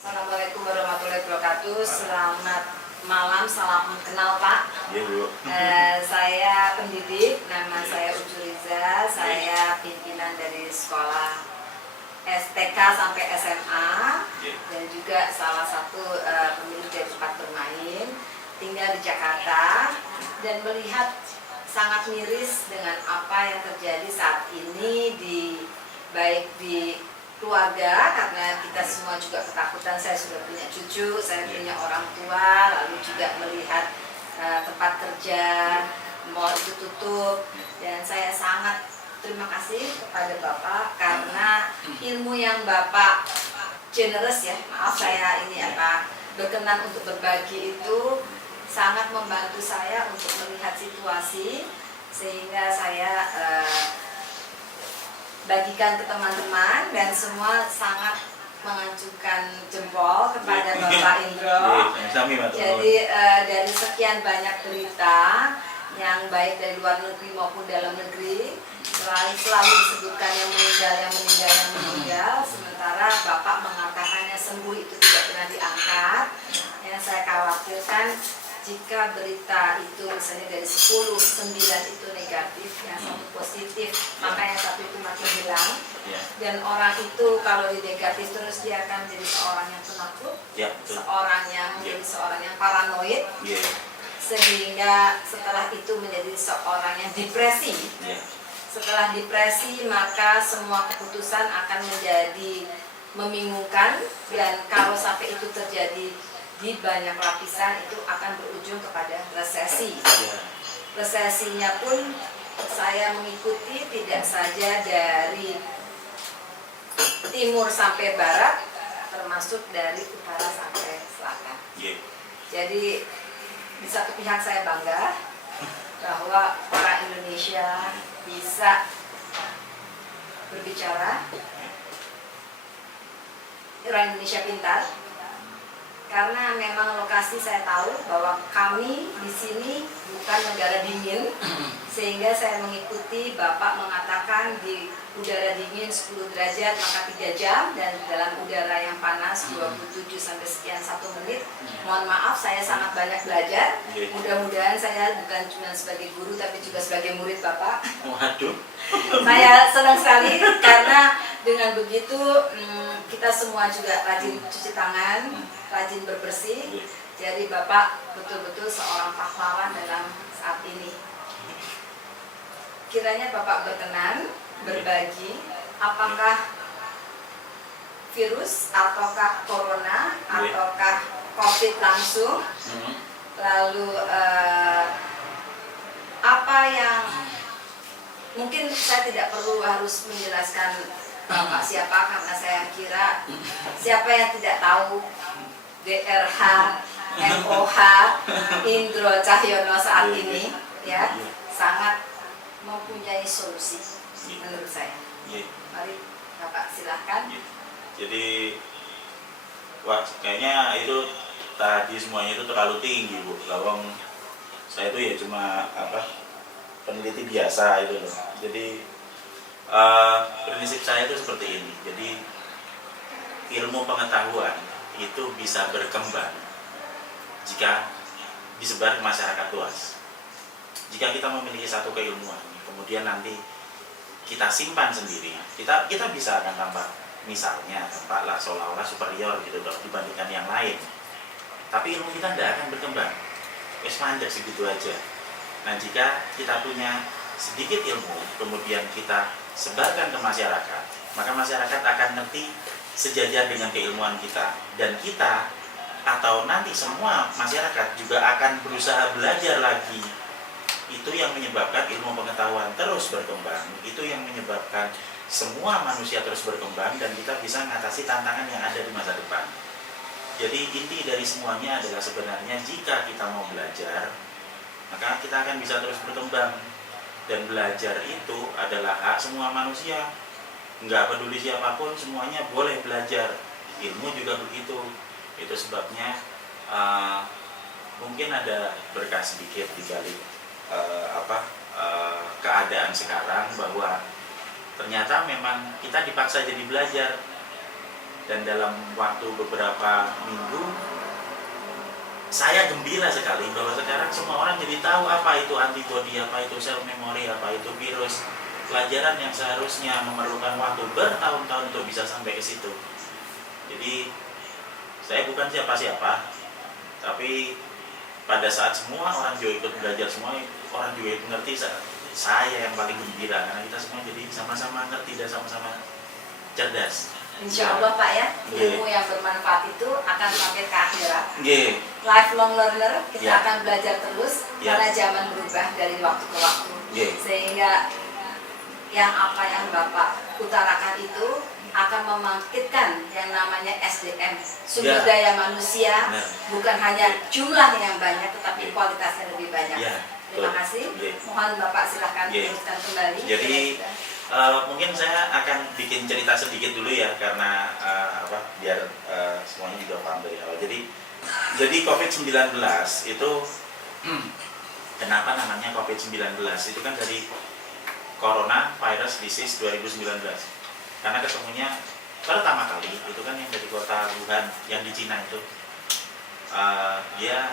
Assalamualaikum warahmatullahi wabarakatuh. Selamat malam, salam kenal Pak. Iya Bu. Saya pendidik, nama saya Ucu Riza. Saya pimpinan dari sekolah STK sampai SMA dan juga salah satu pemilik dari tempat bermain. Tinggal di Jakarta dan melihat sangat miris dengan apa yang terjadi saat ini baik di keluarga, karena kita semua juga ketakutan. Saya sudah punya cucu, saya punya orang tua, lalu juga melihat tempat kerja, mall itu tutup, dan saya sangat terima kasih kepada Bapak karena ilmu yang Bapak generous ya, maaf saya ini berkenan untuk berbagi itu sangat membantu saya untuk melihat situasi, sehingga saya bagikan ke teman-teman dan semua sangat mengacungkan jempol kepada Bapak Indro. Jadi dari sekian banyak berita yang baik dari luar negeri maupun dalam negeri, selalu disebutkan yang meninggal, sementara Bapak mengatakannya sembuh itu tidak pernah diangkat. Yang saya khawatirkan, jika berita itu misalnya dari 10, 9 itu negatif, yang satu positif, maka yang satu itu makin hilang. Dan orang itu kalau di negatif terus dia akan menjadi seorang yang penakut, seorang yang menjadi seorang yang paranoid, sehingga setelah itu menjadi seorang yang depresi. Setelah depresi maka semua keputusan akan menjadi membingungkan, dan kalau sampai itu terjadi di banyak lapisan itu akan berujung kepada resesi. Resesinya pun saya mengikuti tidak saja dari timur sampai barat, termasuk dari utara sampai selatan. Jadi di satu pihak saya bangga bahwa orang Indonesia bisa berbicara, orang Indonesia pintar. Karena memang lokasi saya tahu bahwa kami di sini bukan negara dingin, sehingga saya mengikuti Bapak mengatakan di udara dingin 10 derajat maka 3 jam, dan dalam udara yang panas 27 sampai sekian 1 menit. Mohon maaf, saya sangat banyak belajar. Mudah-mudahan saya bukan cuma sebagai guru tapi juga sebagai murid Bapak. Waduh. Saya senang sekali karena dengan begitu kita semua juga rajin cuci tangan, rajin berbersih. Jadi Bapak betul-betul seorang pahlawan dalam saat ini. Kiranya Bapak berkenan berbagi apakah virus ataukah corona ataukah COVID langsung, lalu apa yang mungkin saya tidak perlu harus menjelaskan Bapak siapa, karena saya kira siapa yang tidak tahu DRH, MOH, Indro Cahyono saat ini ya sangat mempunyai solusi menurut saya. Mari Bapak silahkan. Jadi kayaknya itu tadi semuanya itu terlalu tinggi Bu. Lawang saya itu ya cuma peneliti biasa itu loh. Jadi prinsip saya itu seperti ini. Jadi ilmu pengetahuan itu bisa berkembang jika disebar ke masyarakat luas. Jika kita memiliki satu keilmuan, kemudian nanti kita simpan sendiri, kita bisa akan tambah, misalnya tampaklah seolah-olah superior gitu loh dibandingkan yang lain. Tapi ilmu kita tidak akan berkembang. Mandek segitu aja. Nah, jika kita punya sedikit ilmu, kemudian kita sebarkan ke masyarakat, maka masyarakat akan ngerti sejajar dengan keilmuan kita, dan kita atau nanti semua masyarakat juga akan berusaha belajar lagi. Itu yang menyebabkan ilmu pengetahuan terus berkembang, itu yang menyebabkan semua manusia terus berkembang, dan kita bisa mengatasi tantangan yang ada di masa depan. Jadi inti dari semuanya adalah sebenarnya jika kita mau belajar, maka kita akan bisa terus berkembang. Dan belajar itu adalah hak semua manusia. Nggak peduli siapapun, semuanya boleh belajar. Ilmu juga begitu. Itu sebabnya mungkin ada berkah sedikit di balik keadaan sekarang, bahwa ternyata memang kita dipaksa jadi belajar. Dan dalam waktu beberapa minggu, saya gembira sekali bahwa sekarang semua orang jadi tahu apa itu antibodi, apa itu sel memori, apa itu virus. Pelajaran yang seharusnya memerlukan waktu bertahun-tahun untuk bisa sampai ke situ. Jadi saya bukan siapa-siapa, tapi pada saat semua orang juga ikut belajar, semua orang juga ikut mengerti, saya yang paling gembira karena kita semua jadi sama-sama ngerti dan sama-sama cerdas. Insya Allah Pak ya, ilmu yang bermanfaat itu akan sampai ke akhirat. Yeah. Lifelong learner, kita Yeah. akan belajar terus karena zaman berubah dari waktu ke waktu. Yeah. Sehingga yang apa yang Bapak utarakan itu akan membangkitkan yang namanya SDM, sumber Yeah. daya manusia, Benar. bukan hanya jumlah yang banyak, tetapi Yeah. kualitasnya lebih banyak. Yeah. Terima kasih. Yeah. Mohon Bapak silahkan Yeah. teruskan kembali. Jadi mungkin saya akan bikin cerita sedikit dulu ya karena biar semuanya juga paham dari awal. Jadi COVID-19 itu kenapa namanya COVID-19 itu kan dari Corona Virus Disease 2019 karena ketemunya pertama kali itu kan yang dari kota Wuhan yang di Cina itu dia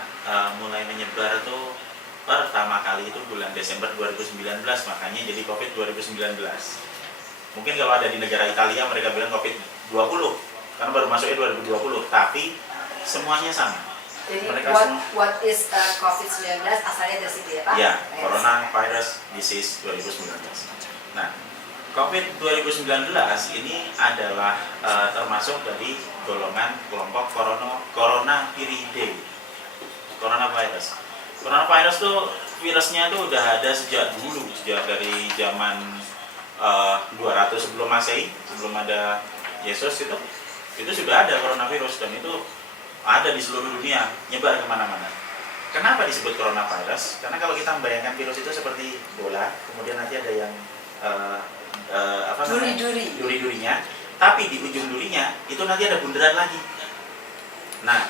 mulai menyebar tuh pertama kali itu bulan Desember 2019, makanya jadi COVID 2019. Mungkin kalau ada di negara Italia mereka bilang COVID 20 karena baru masuknya 2020, tapi semuanya sama. Jadi Mereka what is COVID-19 asalnya dari situ ya Pak? Ya, Yes. Corona Virus Disease 2019. Nah, COVID 2019 ini adalah termasuk dari golongan kelompok Coronaviridae. Coronavirus. Coronavirus tuh virusnya tuh udah ada sejak dulu, sejak dari zaman 200 sebelum Masehi, sebelum ada Yesus itu sudah ada coronavirus dan itu ada di seluruh dunia, nyebar kemana-mana. Kenapa disebut coronavirus? Karena kalau kita membayangkan virus itu seperti bola, kemudian nanti ada yang duri-durinya, tapi di ujung durinya itu nanti ada bundaran lagi. Nah,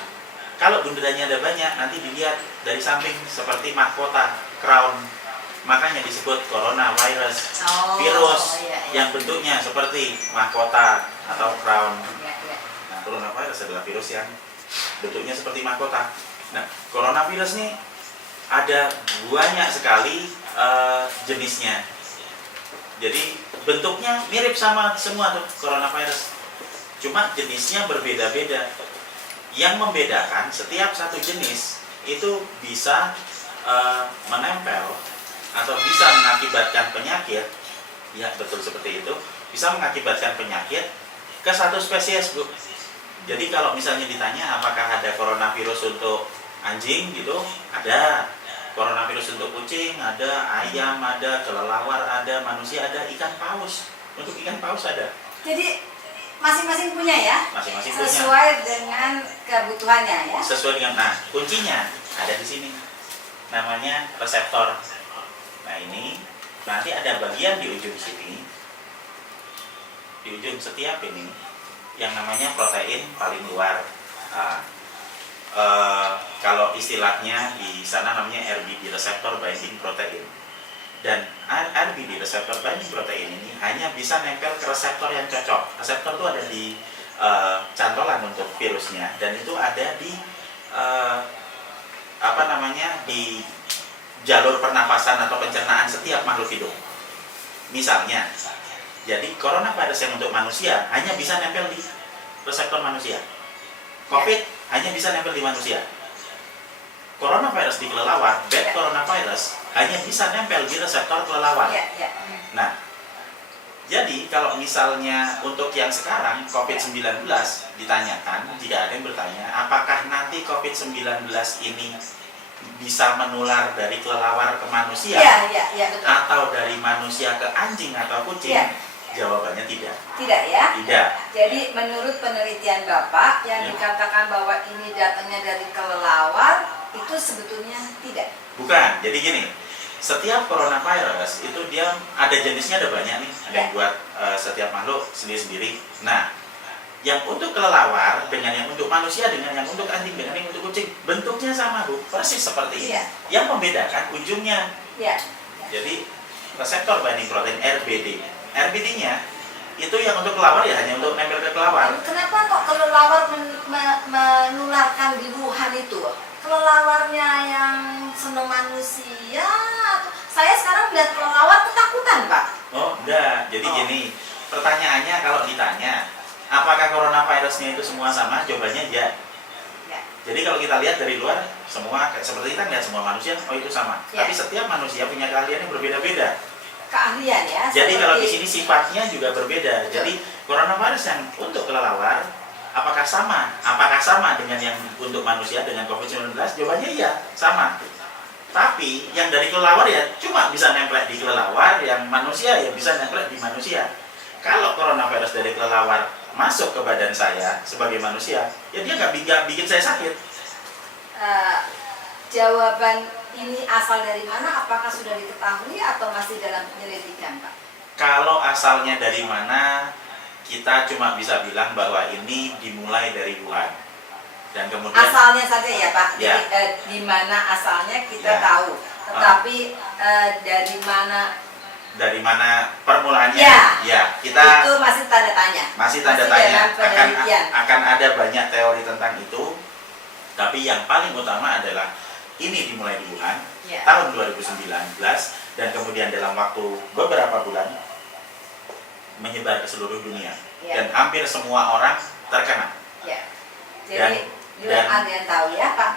kalau bundarannya ada banyak, nanti dilihat dari samping seperti mahkota, crown. Makanya disebut coronavirus, virus yang bentuknya seperti mahkota atau crown. Nah, coronavirus adalah virus yang bentuknya seperti mahkota. Nah, coronavirus ini ada banyak sekali jenisnya. Jadi bentuknya mirip sama semua tuh coronavirus. Cuma jenisnya berbeda-beda. Yang membedakan setiap satu jenis itu bisa menempel atau bisa mengakibatkan penyakit, ya betul seperti itu, bisa mengakibatkan penyakit ke satu spesies, Bu. Jadi kalau misalnya ditanya apakah ada coronavirus untuk anjing gitu, ada. Coronavirus untuk kucing, ada. Ayam ada, kelelawar ada, manusia ada, ikan paus. Untuk ikan paus ada. Jadi masing-masing punya ya? Masing-masing punya. Sesuai dengan kebutuhannya ya? Sesuai dengan, nah kuncinya ada di sini. Namanya reseptor. Nah ini nanti ada bagian di ujung sini, di ujung setiap ini yang namanya protein paling luar. Nah, kalau istilahnya di sana namanya RBD, reseptor binding protein. Dan RBD, reseptor binding protein ini hanya bisa nempel ke reseptor yang cocok. Reseptor itu ada di cantolan untuk virusnya, dan itu ada di di jalur pernapasan atau pencernaan setiap makhluk hidup. Misalnya, jadi coronavirus yang untuk manusia hanya bisa nempel di reseptor manusia. COVID hanya bisa nempel di manusia. Coronavirus di kelelawar, bad coronavirus hanya bisa nempel di reseptor kelelawar. Nah, jadi kalau misalnya untuk yang sekarang COVID-19 ditanyakan, jika ada yang bertanya, apakah nanti COVID-19 ini bisa menular dari kelelawar ke manusia betul. atau dari manusia ke anjing atau kucing? Jawabannya tidak. Tidak ya? Tidak. Jadi menurut penelitian Bapak yang dikatakan bahwa ini datangnya dari kelelawar, itu sebetulnya tidak. Bukan. Jadi gini, setiap coronavirus itu dia ada jenisnya, ada banyak nih. Ada yang buat setiap makhluk sendiri-sendiri. Nah, yang untuk kelelawar dengan yang untuk manusia, dengan yang untuk anjing, dengan yang untuk kucing, bentuknya sama, Bu. Persis seperti ini. Yang membedakan ujungnya. Jadi reseptor binding protein RBD. RBD-nya itu yang untuk kelelawar ya hanya untuk nempel ke kelelawar. Kenapa kok kelelawar menularkan di Wuhan itu? Kelelawarnya yang senang manusia? Saya sekarang melihat kelelawar ketakutan, Pak. Oh, enggak. Jadi gini, pertanyaannya kalau ditanya, apakah coronavirusnya itu semua sama? Jawabannya ya. Jadi kalau kita lihat dari luar, semua seperti kita lihat semua manusia, oh itu sama. Ya. Tapi setiap manusia punya keahlian yang berbeda-beda. Keahlian ya. Jadi kalau di sini sifatnya juga berbeda. Betul. Jadi coronavirus yang untuk kelelawar, apakah sama? Apakah sama dengan yang untuk manusia dengan COVID-19? Jawabannya iya, sama. Tapi yang dari kelelawar ya cuma bisa nempel di kelelawar, yang manusia ya bisa nempel di manusia. Kalau coronavirus dari kelelawar masuk ke badan saya sebagai manusia, ya dia nggak bikin saya sakit. Jawaban ini asal dari mana? Apakah sudah diketahui atau masih dalam penyelidikan, Pak? Kalau asalnya dari mana, kita cuma bisa bilang bahwa ini dimulai dari Wuhan. Dan kemudian Asalnya saja ya, Pak. Ya. Jadi di mana asalnya kita Ya. tahu, tetapi dari mana permulaannya? Ya. Kita itu masih tanda tanya. masih tanda Masih tanya. dalam penelitian. Akan ada banyak teori tentang itu. Tapi yang paling utama adalah ini dimulai di Wuhan Ya. tahun 2019 dan kemudian dalam waktu beberapa bulan menyebar ke seluruh dunia Ya. dan hampir semua orang terkena. Ya. Jadi belum dan- ada yang tahu ya, Pak.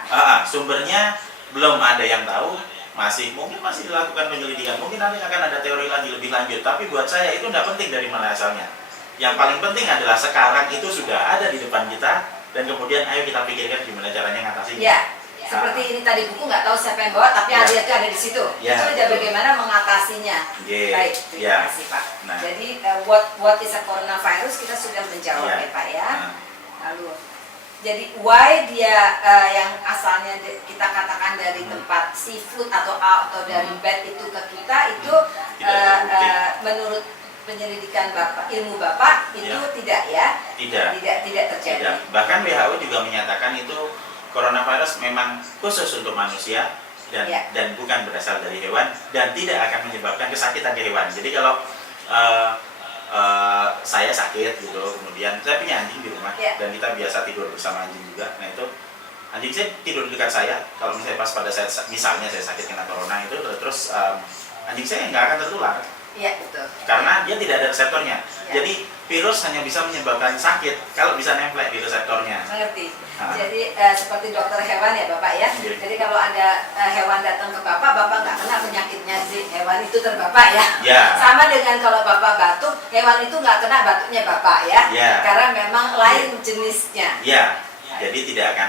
Sumbernya belum ada yang tahu, mungkin masih dilakukan penyelidikan, mungkin nanti akan ada teori lagi lebih lanjut, tapi buat saya itu tidak penting dari mana asalnya. Yang paling penting adalah sekarang itu sudah ada di depan kita dan kemudian ayo kita pikirkan gimana caranya ngatasinya. Ya. Seperti ini tadi buku nggak tahu siapa yang bawa, tapi Ya. itu ada di situ. Ya, Itu aja betul. bagaimana mengatasinya. Yeah. Baik, Ya. terima kasih Pak. Nah. Jadi what is a coronavirus kita sudah menjawab Ya. ya Pak ya. Nah, Lalu, jadi why dia yang asalnya kita katakan dari tempat seafood atau dari bed itu ke kita itu Tidak terbukti. menurut penyelidikan Bapak, ilmu Bapak itu Ya. tidak ya? Tidak. Tidak terjadi. Tidak. Bahkan WHO juga menyatakan itu coronavirus memang khusus untuk manusia dan Ya. dan bukan berasal dari hewan dan tidak akan menyebabkan kesakitan ke hewan. Jadi kalau saya sakit gitu, kemudian saya punya anjing di rumah Ya. dan kita biasa tidur bersama anjing juga. Nah itu anjing saya tidur di dekat saya. Kalau misalnya pas pada saat misalnya saya sakit kena corona itu terus anjing saya nggak akan tertular. Iya betul. Karena dia tidak ada reseptornya. Ya. Jadi virus hanya bisa menyebabkan sakit kalau bisa nempel di reseptornya. Mengerti. Ah. Jadi seperti dokter hewan ya Bapak ya. Iya. Jadi kalau ada hewan datang ke Bapak, Bapak nggak kena penyakitnya si hewan itu Bapak ya. Ya. Sama dengan kalau Bapak batuk, hewan itu nggak kena batuknya Bapak ya. Ya. Karena memang lain jenisnya. Ya. Jadi tidak akan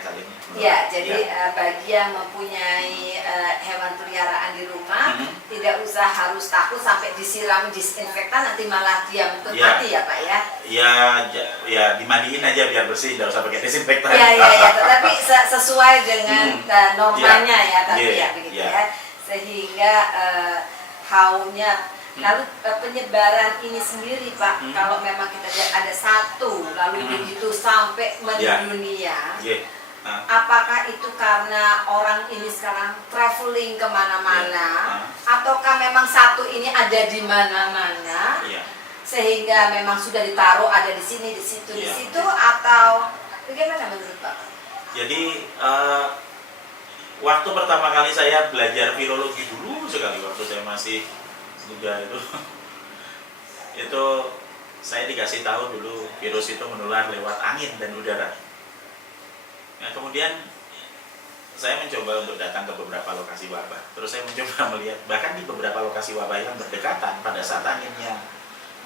saling. Ya, jadi bagi yang mempunyai hewan peliharaan di rumah, tidak usah harus takut sampai disiram disinfektan nanti malah dia mungkin Ya. mati ya Pak ya. Ya dimandiin aja biar bersih, tidak usah pakai desinfektan. Ya, tetapi sesuai dengan normanya ya, tapi Iya, ya begitu iya. ya. Sehingga haunya lalu penyebaran ini sendiri Pak, kalau memang kita lihat ada satu lalu begitu sampai mendunia. Iya. Apakah itu karena orang ini sekarang traveling kemana-mana, ataukah memang satu ini ada di mana-mana, Iya. sehingga memang sudah ditaruh ada di sini, di situ, di Iya. situ, atau bagaimana menurut Pak? Jadi waktu pertama kali saya belajar virologi dulu sekali waktu saya masih muda itu saya dikasih tahu dulu virus itu menular lewat angin dan udara. Nah kemudian saya mencoba untuk datang ke beberapa lokasi wabah. Terus saya mencoba melihat bahkan di beberapa lokasi wabah yang berdekatan pada saat anginnya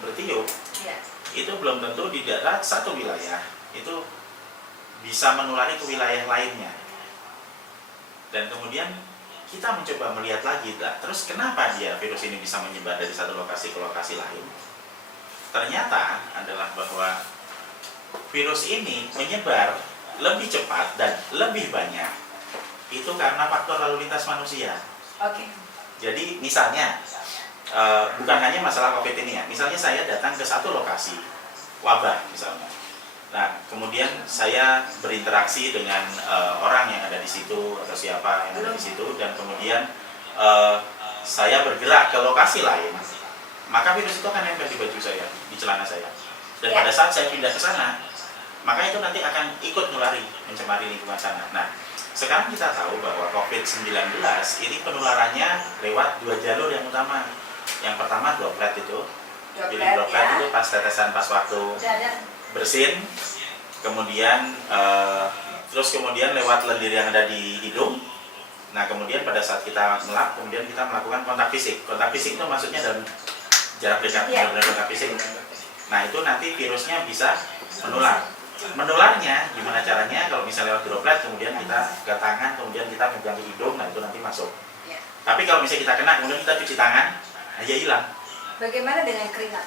bertiup, Ya. itu belum tentu di daerah satu wilayah itu bisa menulari ke wilayah lainnya. Dan kemudian kita mencoba melihat lagi, terus kenapa virus ini bisa menyebar dari satu lokasi ke lokasi lain? Ternyata adalah bahwa virus ini menyebar lebih cepat dan lebih banyak itu karena faktor lalu lintas manusia. Oke. Jadi misalnya bukan hanya masalah COVID ini ya. Misalnya saya datang ke satu lokasi wabah misalnya. Nah, kemudian saya berinteraksi dengan orang yang ada di situ atau siapa yang ada di situ dan kemudian saya bergerak ke lokasi lain. maka virus itu akan nempel di baju saya, di celana saya. Dan Ya. pada saat saya pindah ke sana, maka itu nanti akan ikut nulari, mencemari lingkungan sana. Nah, sekarang kita tahu bahwa COVID-19 ini penularannya lewat 2 jalur yang utama. Yang pertama droplet itu. Jadi droplet ya. itu pas tetesan pas waktu bersin, kemudian terus kemudian lewat lendir yang ada di hidung. Nah, kemudian pada saat kita kemudian kita melakukan kontak fisik. Kontak fisik itu maksudnya dalam jarak dekat, benar-benar kontak fisik. Nah, itu nanti virusnya bisa menular. Menularnya gimana caranya? Kalau misalnya lewat droplet, kemudian kita ke tangan, kemudian kita megang di hidung, nah itu nanti masuk. Ya. Tapi kalau misalnya kita kena, kemudian kita cuci tangan, aja hilang. Bagaimana dengan keringat?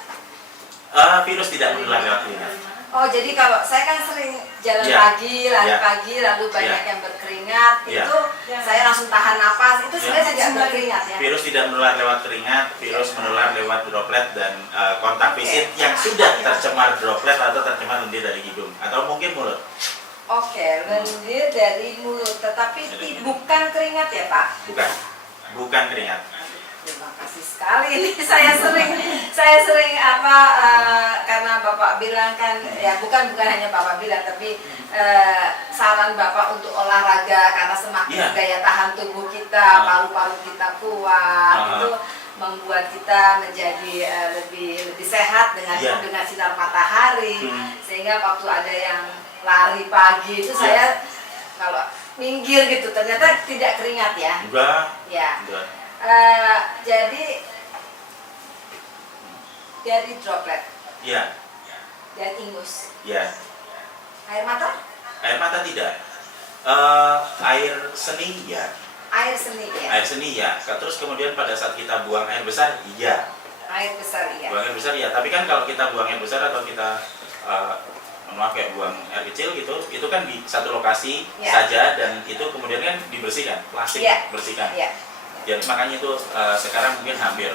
Virus tidak menular lewat keringat. Oh, jadi kalau saya kan sering jalan Ya. pagi, lari Ya. pagi, lalu banyak Ya. yang berkeringat, Ya. itu saya langsung tahan napas, itu Ya. sebenarnya tidak berkeringat ya? Virus tidak menular lewat keringat, virus menular lewat droplet dan kontak fisik yang sudah tercemar droplet atau tercemar lendir dari hidung atau mungkin mulut. Oke, lendir dari mulut, tetapi bukan keringat ya Pak? Bukan keringat. Terima kasih sekali. Ini saya sering karena Bapak bilang kan ya bukan hanya Bapak bilang tapi saran Bapak untuk olahraga karena semakin daya tahan tubuh kita, paru-paru kita kuat itu membuat kita menjadi lebih sehat dengan sinar matahari sehingga waktu ada yang lari pagi itu saya kalau minggir gitu ternyata tidak keringat ya. Enggak. Ya. Enggak. Jadi dari droplet dan ingus. Ya. Air mata? Air mata tidak. Air seni ya. Air seni ya. Air seni ya. Terus kemudian pada saat kita buang air besar iya. Air besar ya. Buang air besar ya. Tapi kan kalau kita buang air besar atau kita kayak buang air kecil gitu, itu kan di satu lokasi saja dan itu kemudian kan dibersihkan, plastik bersihkan. Ya, makanya itu sekarang mungkin hampir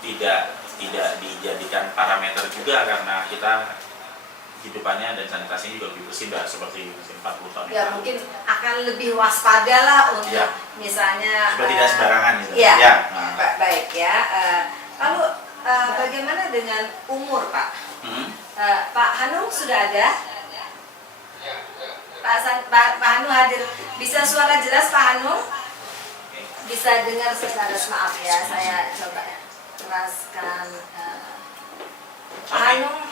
tidak dijadikan parameter juga karena kita hidupannya dan sanitasinya juga lebih bersih nggak seperti 40 tahun. Ya mungkin akan lebih waspada lah untuk misalnya. Supaya tidak sembarangan gitu. Ya. Baik ya. Lalu bagaimana dengan umur Pak? Pak Hanung sudah ada? Pak Hanung hadir. Bisa suara jelas Pak Hanung? Bisa dengar secara maaf ya, saya coba teraskan. Pak Hanung,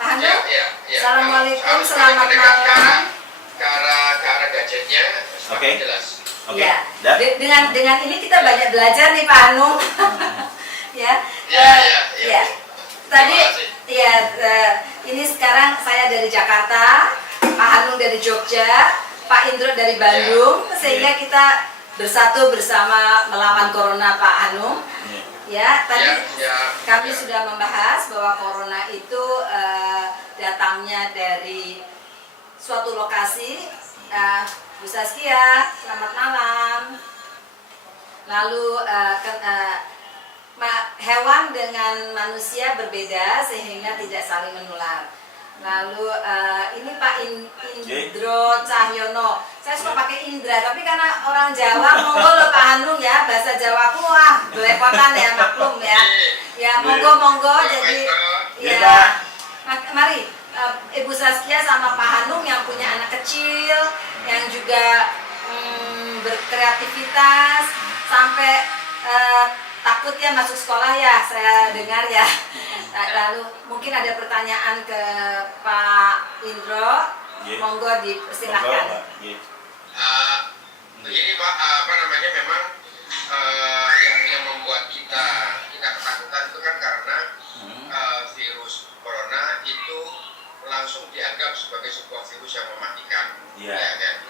Pak Hanung, Assalamualaikum, selamat malam. Ke arah gadgetnya, jelas. Ya, dengan ini kita banyak belajar nih Pak Hanung. Tadi ini sekarang saya dari Jakarta, Pak Hanung dari Jogja, Pak Indro dari Bandung, sehingga kita bersatu bersama melawan corona Pak Hanung. Ya, tadi kami sudah membahas bahwa corona itu datangnya dari suatu lokasi. Bu Saskia, selamat malam. Lalu hewan dengan manusia berbeda sehingga tidak saling menular. Lalu ini Pak Indro Cahyono. Saya suka pakai Indra, tapi karena orang Jawa, monggo loh Pak Hanung ya, bahasa Jawaku belepotan ya, maklum ya. Ya monggo. Jadi ya, mari Ibu Saskia sama Pak Hanung yang punya anak kecil, yang juga berkreativitas sampai takut ya masuk sekolah ya, saya dengar ya. Lalu mungkin ada pertanyaan ke Pak Indro, monggo dipersilahkan. Begini Pak, memang yang membuat kita ketakutan itu kan karena virus corona itu langsung dianggap sebagai sebuah virus yang mematikan.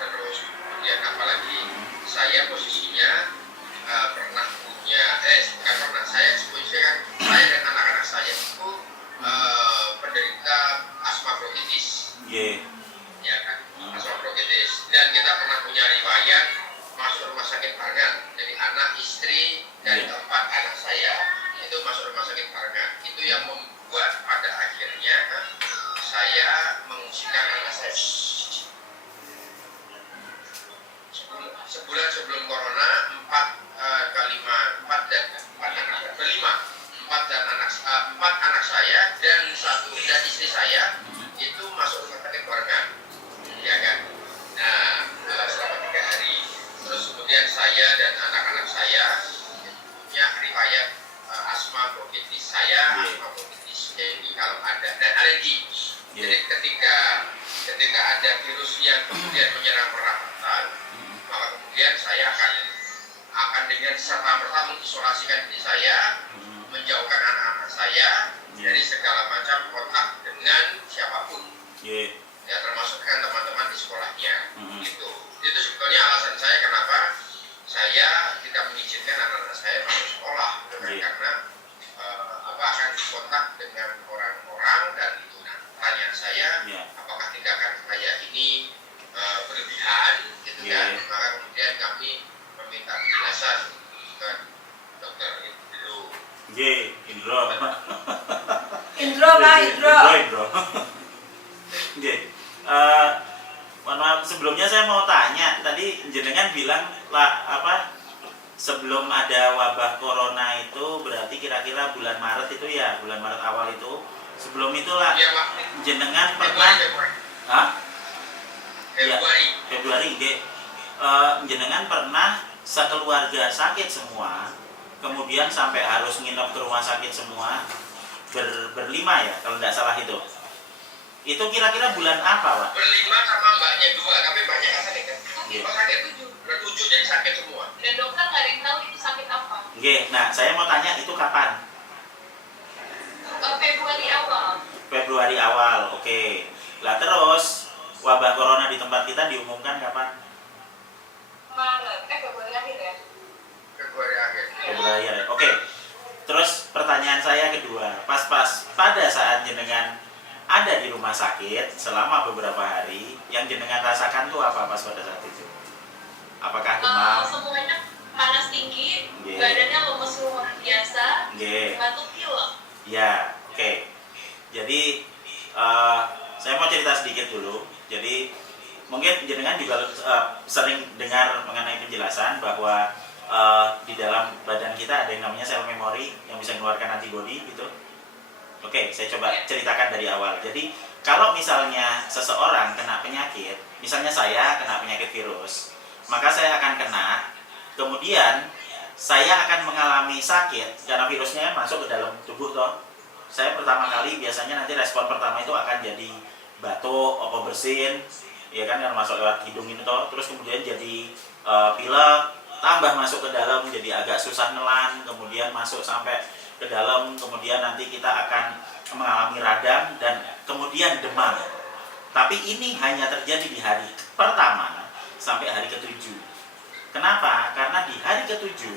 Terus kemudian apalagi saya posisinya pernah punya, saya dan anak-anak saya itu penderita asma bronkitis. Ya kan, asma bronkitis. Dan kita pernah punya riwayat masuk rumah sakit barengan. Jadi anak, istri, dan 4 anak saya itu masuk rumah sakit barengan. Itu yang membuat pada akhirnya saya mengungsikan anak saya. Sebulan sebelum corona, 4 dan 5 empat anak saya dan istri saya itu masuk rumah sakit barengan, ya kan? Nah, selama 3 hari. Terus kemudian saya dan anak-anak saya punya riwayat asma bronkitis. Saya asma bronkitis, jadi kalau ada dan alergi. Jadi ketika ada virus yang kemudian menyerang pernafasan, maka kemudian saya akan dengan serta-merta mengisolasikan diri saya, menjauhkan anak-anak saya dari segala macam kontak dengan siapapun, ya termasuk dengan teman-teman di sekolahnya. Gitu. Itu sebetulnya alasan saya kenapa saya tidak mengizinkan anak-anak saya masuk sekolah, karena akan kontak dengan orang-orang dan itu. Nah, pertanyaan saya, apakah tindakan saya ini berlebihan, gitu kan? Maka kemudian kami meminta penjelasan ke Dokter Indro. Indro. Indro. Mohon maaf, sebelumnya saya mau tanya, tadi jenengan bilang sebelum ada wabah corona itu berarti kira-kira bulan Maret itu ya, bulan Maret awal itu. Sebelum itulah jenengan pernah Februari, jenengan pernah sekeluarga sakit semua, kemudian sampai harus nginep ke rumah sakit semua berlima ya, kalau tidak salah itu. Itu kira-kira bulan apa, Pak? Berlima sama mbaknya 2, tapi mbaknya nggak sakit kan? Sakit 7 jadi sakit semua. Dan dokter nggak ada yang tahu itu sakit apa. Nah saya mau tanya itu kapan? Februari awal, oke. Lah terus wabah corona di tempat kita diumumkan kapan? Februari akhir ya. Februari akhir. Oke. Terus pertanyaan saya kedua, pas pada saat jenengan ada di rumah sakit selama beberapa hari, yang jenengan rasakan tuh apa pas pada saat itu? Apakah demam? Semuanya panas tinggi, badannya lemes luar biasa, batuk pilek. Ya, oke. Jadi saya mau cerita sedikit dulu. Jadi mungkin jenengan juga sering dengar mengenai penjelasan bahwa di dalam badan kita ada yang namanya sel memori yang bisa mengeluarkan antibodi gitu. Oke, saya coba ceritakan dari awal. Jadi kalau misalnya seseorang kena penyakit, misalnya saya kena penyakit virus, maka saya akan kena, kemudian saya akan mengalami sakit karena virusnya masuk ke dalam tubuh toh. Saya pertama kali biasanya nanti respon pertama itu akan jadi batuk, bersin, ya kan, yang masuk lewat hidung ini toh, terus kemudian jadi pilek, tambah masuk ke dalam jadi agak susah nelan, kemudian masuk sampai ke dalam, kemudian nanti kita akan mengalami radang dan kemudian demam. Tapi ini hanya terjadi di hari pertama sampai hari ke-7. Kenapa? Karena di hari ke-7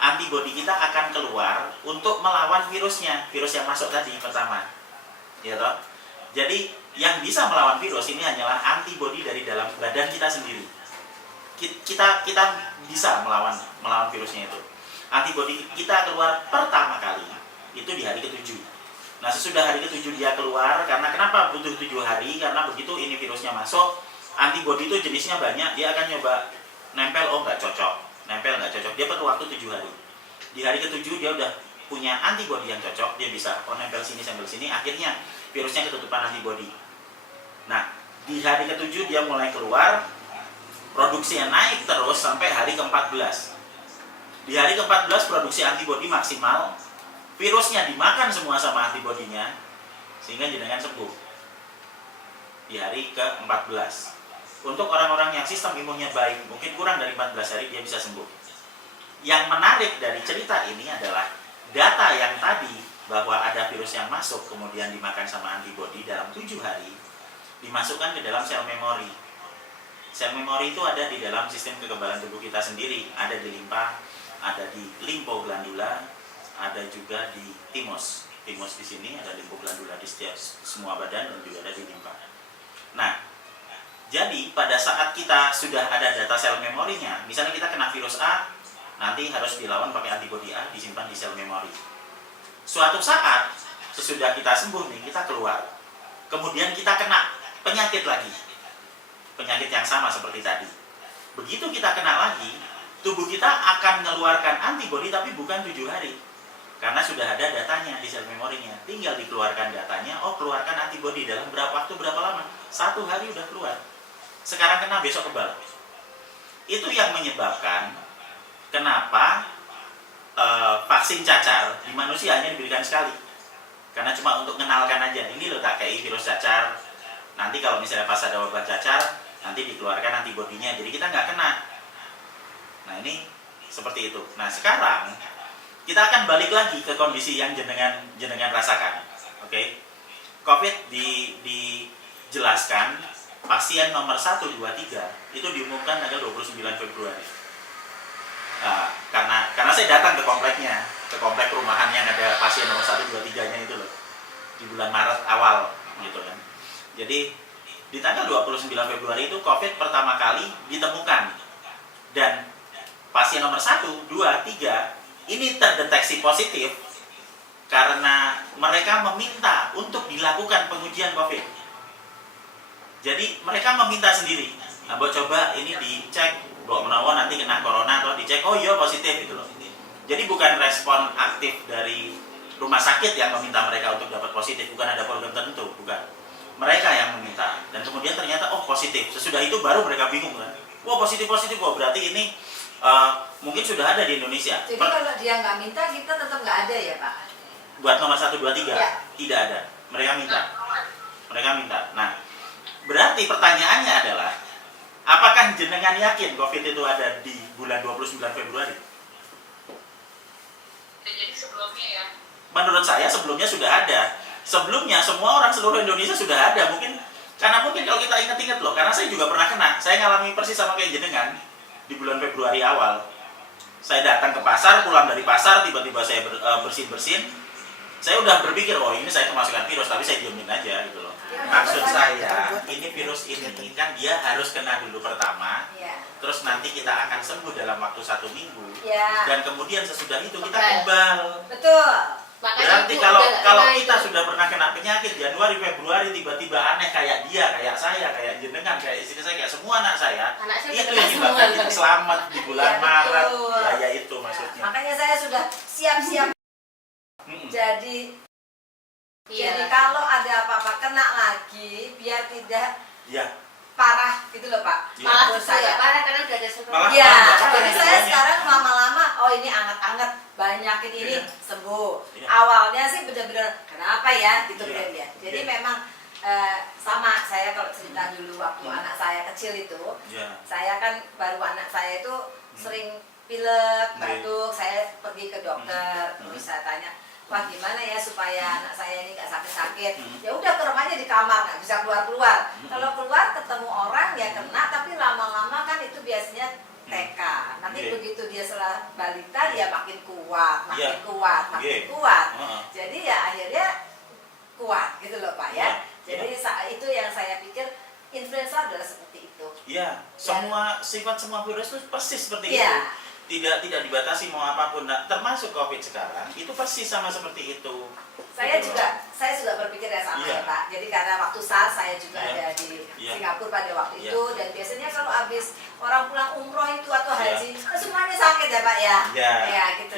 antibodi kita akan keluar untuk melawan virusnya, virus yang masuk tadi pertama, ya toh. Jadi yang bisa melawan virus ini hanyalah antibodi dari dalam badan kita sendiri. Kita bisa melawan virusnya itu. Antibodi kita keluar pertama kali itu di hari ke-7. Nah, sesudah hari ke-7 dia keluar, karena kenapa butuh 7 hari? Karena begitu ini virusnya masuk, antibodi itu jenisnya banyak, dia akan nyoba nempel, nggak cocok. Dia perlu waktu 7 hari. Di hari ke-7 dia udah punya antibodi yang cocok, dia bisa nempel sini sampai sini, akhirnya virusnya ketutupan antibodi. Nah, di hari ke-7 dia mulai keluar, produksinya naik terus sampai hari ke-14. Di hari ke-14 produksi antibodi maksimal, virusnya dimakan semua sama antibodinya, sehingga jenengan sembuh. Di hari ke-14. Untuk orang-orang yang sistem imunnya baik, mungkin kurang dari 14 hari dia bisa sembuh. Yang menarik dari cerita ini adalah data yang tadi bahwa ada virus yang masuk kemudian dimakan sama antibodi dalam 7 hari dimasukkan ke dalam sel memori. Sel memori itu ada di dalam sistem kekebalan tubuh kita sendiri, ada di limpa, ada di limfoglandula, ada juga di timus. Timus di sini, ada limfoglandula di setiap semua badan dan juga ada di limpa. Nah, jadi pada saat kita sudah ada data sel memorinya, misalnya kita kena virus A, nanti harus dilawan pakai antibodi A, disimpan di sel memori. Suatu saat sesudah kita sembuh nih, kita keluar, kemudian kita kena penyakit lagi, penyakit yang sama seperti tadi. Begitu kita kena lagi, tubuh kita akan mengeluarkan antibodi tapi bukan 7 hari, Karena sudah ada datanya di sel memorinya. Tinggal dikeluarkan datanya, oh keluarkan antibody dalam berapa waktu, berapa lama. 1 hari udah keluar. Sekarang kena, besok kebal. Itu yang menyebabkan kenapa vaksin cacar di manusia hanya diberikan sekali. Karena cuma untuk mengenalkan aja, ini loh tak kayak virus cacar. Nanti kalau misalnya pas ada wabah cacar, nanti dikeluarkan antibodinya, jadi kita nggak kena. Nah ini seperti itu. Nah sekarang kita akan balik lagi ke kondisi yang jenengan rasakan. Oke? COVID dijelaskan pasien nomor 1, 2, 3 itu diumumkan tanggal 29 Februari. Nah, karena saya datang ke kompleknya, ke komplek perumahan yang ada pasien nomor 1, 2, 3-nya itu loh, di bulan Maret awal gitu kan. Jadi di tanggal 29 Februari itu COVID pertama kali ditemukan, dan pasien nomor 1, 2, 3 ini terdeteksi positif karena mereka meminta untuk dilakukan pengujian COVID. Jadi mereka meminta sendiri. Nah, buat coba ini dicek, Mbok menawa nanti kena corona atau dicek, oh iya positif gitu loh. Jadi bukan respon aktif dari rumah sakit yang meminta mereka untuk dapat positif, bukan ada program tertentu, bukan. Mereka yang meminta, dan kemudian ternyata oh positif. Sesudah itu baru mereka bingung kan, wah positif, wah berarti ini mungkin sudah ada di Indonesia. Jadi kalau dia nggak minta, kita tetap nggak ada ya Pak? Buat nomor 1, 2, 3 ya. Tidak ada, mereka minta. Nah berarti pertanyaannya adalah, apakah jenengan yakin COVID itu ada di bulan 29 Februari? Jadi sebelumnya ya? Menurut saya sebelumnya sudah ada. Sebelumnya semua orang seluruh Indonesia sudah ada. Mungkin kalau kita ingat-ingat loh, karena saya juga pernah kena. Saya ngalami persis sama kayak jenengan di bulan Februari awal. Saya datang ke pasar, pulang dari pasar, tiba-tiba saya bersin-bersin. Saya udah berpikir, oh ini saya kemasukan virus, tapi saya diemin aja gitu loh. Maksud saya, ini virus ini kan dia harus kena dulu pertama, terus nanti kita akan sembuh dalam waktu 1 minggu, dan kemudian sesudah itu kita kebal. Betul. Berarti kalau kita sudah pernah kena penyakit Januari, Februari, tiba-tiba aneh kayak dia, kayak saya, kayak jenengan, kayak istri saya, kayak semua anak saya itu yang menyebabkan kita selamat di bulan Maret. Ya itu maksudnya. Makanya saya sudah siap-siap. Jadi kalau ada apa-apa kena lagi, biar tidak parah gitu loh Pak. Malah saya parah karena udah ada sebelumnya. Iya, jadi saya sekarang lama-lama, oh ini anget-anget, banyakin ini sembuh. Awalnya sih benar-benar kenapa ya gitu kan ya. Jadi memang sama saya kalau cerita dulu waktu anak saya kecil itu, saya kan baru anak saya itu sering pilek, batuk, saya pergi ke dokter, terus saya tanya, wah gimana ya supaya anak saya ini nggak sakit-sakit. Ya udah kerem aja di kamar, nggak bisa keluar-keluar. Kalau keluar ketemu orang ya kena, tapi lama-lama kan itu biasanya TK. Nanti begitu dia setelah balita dia makin kuat, makin kuat. Jadi ya akhirnya kuat gitu loh Pak ya. Jadi itu yang saya pikir influenza adalah seperti itu. Iya, sifat semua virus itu persis seperti itu. Tidak dibatasi mau apapun, nah, termasuk COVID sekarang itu persis sama seperti itu. Saya juga berpikir ya sama ya Pak. Jadi karena waktu SARS saya juga ada di Singapura pada waktu itu, dan biasanya kalau habis orang pulang umroh itu atau haji semuanya sakit ya Pak ya. Ya gitu.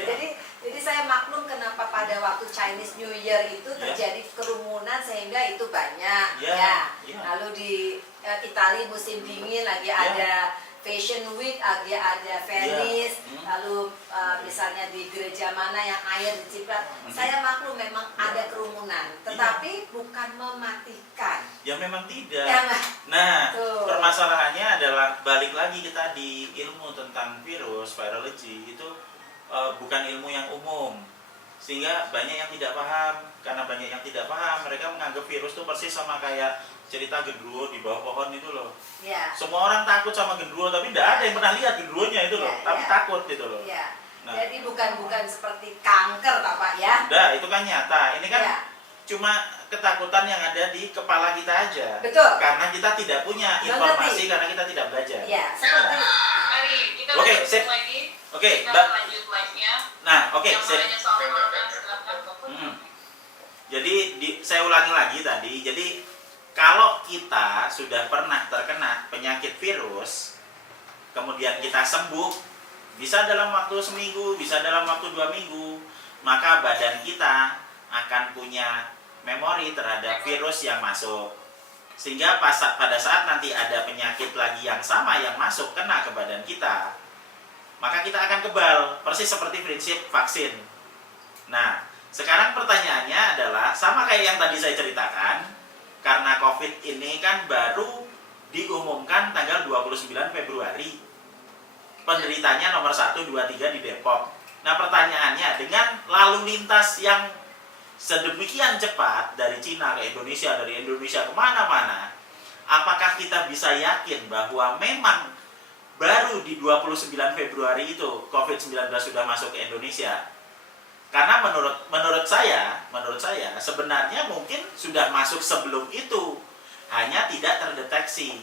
Jadi saya maklum kenapa pada waktu Chinese New Year itu terjadi kerumunan sehingga itu banyak. Lalu di Italia musim dingin lagi ada Fashion Week, ada Venice, lalu misalnya di gereja mana yang air diciprat, saya maklum memang ada kerumunan, tetapi bukan mematikan. Ya memang tidak. Nah, permasalahannya adalah balik lagi kita di ilmu tentang virus, virology itu bukan ilmu yang umum, sehingga banyak yang tidak paham. Karena banyak yang tidak paham, mereka menganggap virus itu persis sama kayak cerita genderuwo di bawah pohon itu loh. Semua orang takut sama genderuwo, tapi tidak ada yang pernah lihat genderuwonya itu loh, tapi takut gitu loh. Nah, jadi bukan seperti kanker Pak ya. Nah, itu kan nyata. Ini kan cuma ketakutan yang ada di kepala kita aja. Betul. Karena kita tidak punya informasi, karena kita tidak belajar. Seperti. Mari kita lanjut lagi. Kita lanjut live-nya. Nah, sip. Jadi saya ulangi lagi tadi. Jadi kalau kita sudah pernah terkena penyakit virus, kemudian kita sembuh, bisa dalam waktu seminggu, bisa dalam waktu 2 minggu. maka badan kita akan punya memori terhadap virus yang masuk. Sehingga pada saat nanti ada penyakit lagi yang sama yang masuk kena ke badan kita, maka kita akan kebal, persis seperti prinsip vaksin. Nah, sekarang pertanyaannya adalah sama kayak yang tadi saya ceritakan, karena COVID ini kan baru diumumkan tanggal 29 Februari. Penderitanya nomor 1, 2, 3 di Depok. Nah, pertanyaannya, dengan lalu lintas yang sedemikian cepat dari Cina ke Indonesia, dari Indonesia kemana-mana, apakah kita bisa yakin bahwa memang baru di 29 Februari itu COVID-19 sudah masuk ke Indonesia? Karena menurut saya sebenarnya mungkin sudah masuk sebelum itu, hanya tidak terdeteksi.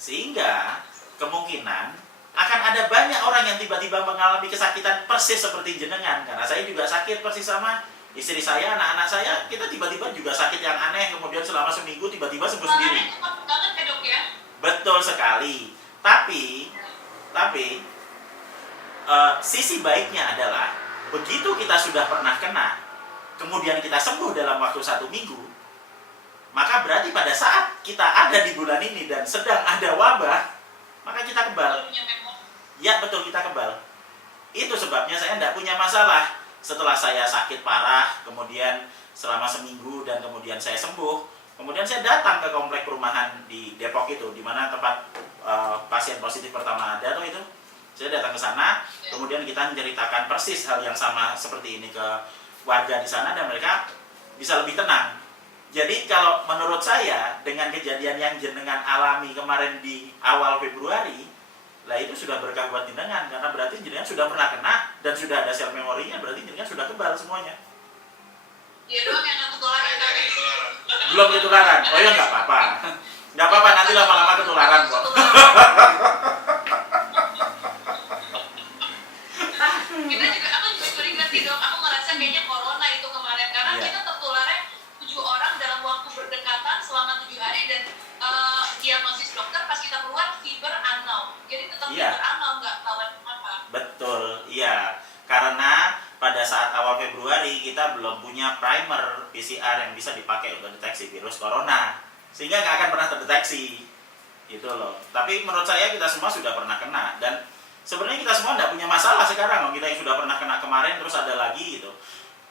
Sehingga kemungkinan akan ada banyak orang yang tiba-tiba mengalami kesakitan persis seperti jenengan. Karena saya juga sakit persis sama istri saya, anak-anak saya, kita tiba-tiba juga sakit yang aneh, kemudian selama seminggu tiba-tiba sembuh sendiri. Banget ya dok ya? Betul sekali. Tapi sisi baiknya adalah begitu kita sudah pernah kena, kemudian kita sembuh dalam waktu 1 minggu, maka berarti pada saat kita ada di bulan ini dan sedang ada wabah, maka kita kebal. Ya betul, kita kebal. Itu sebabnya saya tidak punya masalah. Setelah saya sakit parah, kemudian selama seminggu dan kemudian saya sembuh, kemudian saya datang ke komplek perumahan di Depok itu, di mana tempat pasien positif pertama ada tuh itu. Saya datang ke sana, kemudian kita menceritakan persis hal yang sama seperti ini ke warga di sana dan mereka bisa lebih tenang. Jadi kalau menurut saya dengan kejadian yang jenengan alami kemarin di awal Februari, lah itu sudah berkah buat jenengan, karena berarti jenengan sudah pernah kena dan sudah ada sel memorinya, berarti jenengan sudah kebal semuanya. Iya dong, yang ketularan tadi. Belum ketularan? Oh ya nggak apa-apa. Nggak apa-apa, nanti lama-lama ketularan kok. Aku juga curiga sih dok, aku merasa kayaknya corona itu kemarin, karena kita tertularnya 7 orang dalam waktu berdekatan selama 7 hari dan diagnosis dokter pas kita keluar fever unknown. Jadi tetap fever unknown, nggak tahu apa. Betul, iya. Karena pada saat awal Februari kita belum punya primer PCR yang bisa dipakai untuk deteksi virus corona, sehingga nggak akan pernah terdeteksi. Itu loh. Tapi menurut saya kita semua sudah pernah kena dan sebenarnya kita semua tidak punya masalah sekarang. Kita yang sudah pernah kena kemarin terus ada lagi gitu,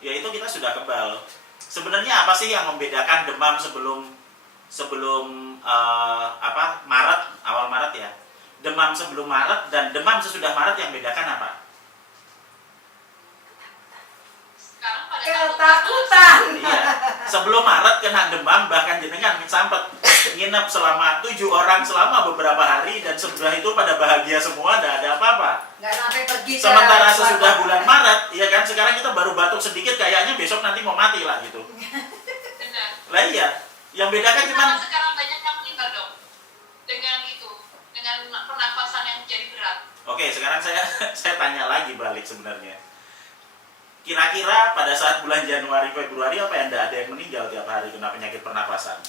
yaitu kita sudah kebal. Sebenarnya apa sih yang membedakan demam sebelum Maret, awal Maret ya, demam sebelum Maret dan demam sesudah Maret, yang bedakan apa? Sekarang pada Ketakutan. Iya. Sebelum Maret kena demam, bahkan jenengan sampai nginep selama 7 orang selama beberapa hari dan sebelah itu pada bahagia semua, tidak ada apa-apa. Nggak sampai pergi. Sementara sesudah bulan Maret, ya kan, sekarang kita baru batuk sedikit, kayaknya besok nanti mau mati lah gitu. benar. Lah iya, yang bedakan cuma Sekarang banyak yang meninggal dok dengan pernafasan yang jadi berat. Oke, sekarang saya tanya lagi balik sebenarnya. Kira-kira pada saat bulan Januari, Februari apa yang tidak ada yang meninggal tiap hari kena penyakit pernapasan?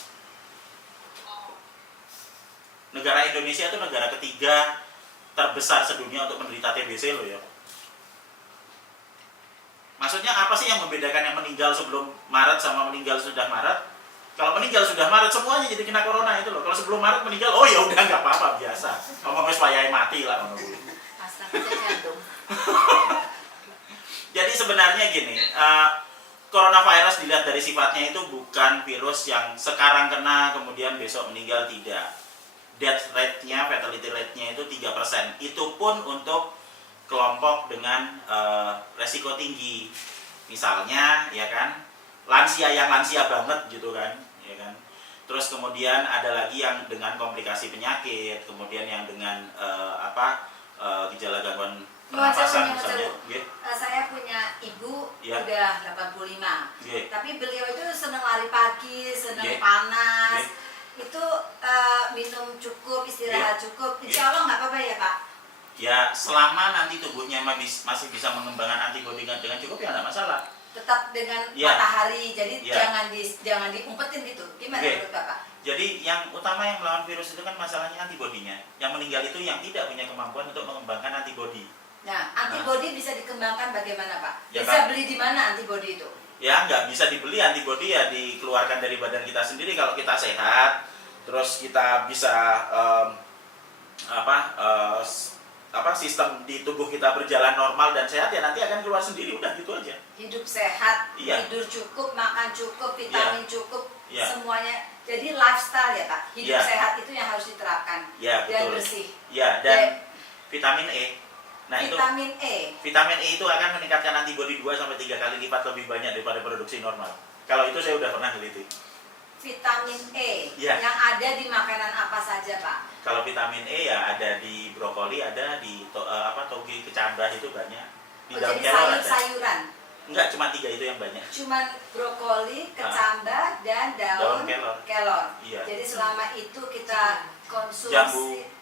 Negara Indonesia itu negara ketiga terbesar sedunia untuk menderita TBC loh ya. Maksudnya apa sih yang membedakan yang meninggal sebelum Maret sama meninggal sudah Maret? Kalau meninggal sudah Maret semuanya jadi kena corona itu loh. Kalau sebelum Maret meninggal, oh ya udah nggak apa-apa, biasa. Ngomongnya supaya mati lah. Astaga, jantung. Jadi sebenarnya gini, coronavirus dilihat dari sifatnya itu bukan virus yang sekarang kena kemudian besok meninggal, tidak. Death rate-nya, fatality rate-nya itu 3%. Itu pun untuk kelompok dengan resiko tinggi. Misalnya, ya kan, lansia yang lansia banget gitu kan, ya kan. Terus kemudian ada lagi yang dengan komplikasi penyakit, kemudian yang dengan gejala gangguan pernapasan misalnya. Saya punya ibu ya. udah 85. Yeah. Tapi beliau itu senang lari pagi, senang Yeah. panas. Yeah. Itu minum cukup, istirahat cukup. Insya Allah nggak apa-apa ya Pak? Ya, selama nanti tubuhnya masih bisa mengembangkan antibodi dengan cukup ya nggak masalah. Tetap dengan Yeah. matahari, jadi Yeah. jangan diumpetin gitu. Gimana menurut Bapak? Jadi yang utama yang melawan virus itu kan masalahnya antibodinya. Yang meninggal itu yang tidak punya kemampuan untuk mengembangkan antibodi. Nah, antibodi bisa dikembangkan bagaimana Pak? Ya, Bisa Pak. beli di mana antibodi itu? Ya nggak bisa dibeli, antibodi ya dikeluarkan dari badan kita sendiri kalau kita sehat, terus kita bisa sistem di tubuh kita berjalan normal dan sehat, ya nanti akan keluar sendiri, udah gitu aja. Hidup sehat, Iya. tidur cukup, makan cukup, vitamin cukup, Iya. semuanya. Jadi lifestyle ya Pak, hidup Iya. sehat itu yang harus diterapkan. Ya, Dan betul. bersih. Ya, dan vitamin E. Nah, Vitamin E. vitamin E itu akan meningkatkan antibodi 2-3 kali lipat lebih banyak daripada produksi normal. Kalau itu saya udah pernah teliti. Vitamin E Iya. yang ada di makanan apa saja Pak? Kalau vitamin E ya ada di brokoli, ada di toge kecambah itu banyak. Di Oh, daun jadi kelor ada. sayur-sayuran. Enggak, cuma 3 itu yang banyak. Cuman brokoli, kecambah, dan daun Daun kelor. kelor. Iya. Jadi selama itu kita konsumsi Jambu.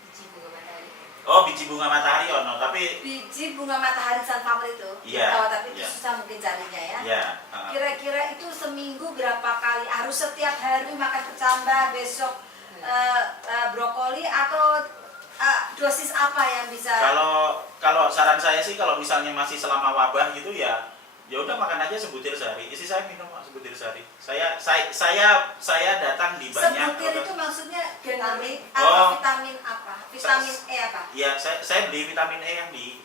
Oh, biji bunga matahari ono, tapi biji bunga matahari sunflower itu. Iya, Oh, tapi itu iya. susah mungkin carinya ya. ya Kira-kira itu seminggu berapa kali? Harus setiap hari makan kecambah, besok brokoli, atau dosis apa yang bisa? kalau saran saya sih kalau misalnya masih selama wabah gitu ya udah makan aja sebutir sehari. Istri saya minum sebutir sehari. Saya datang di banyak Sebutir itu maksudnya vitamin Oh. atau vitamin apa? Vitamin E apa? Iya, saya beli vitamin E yang di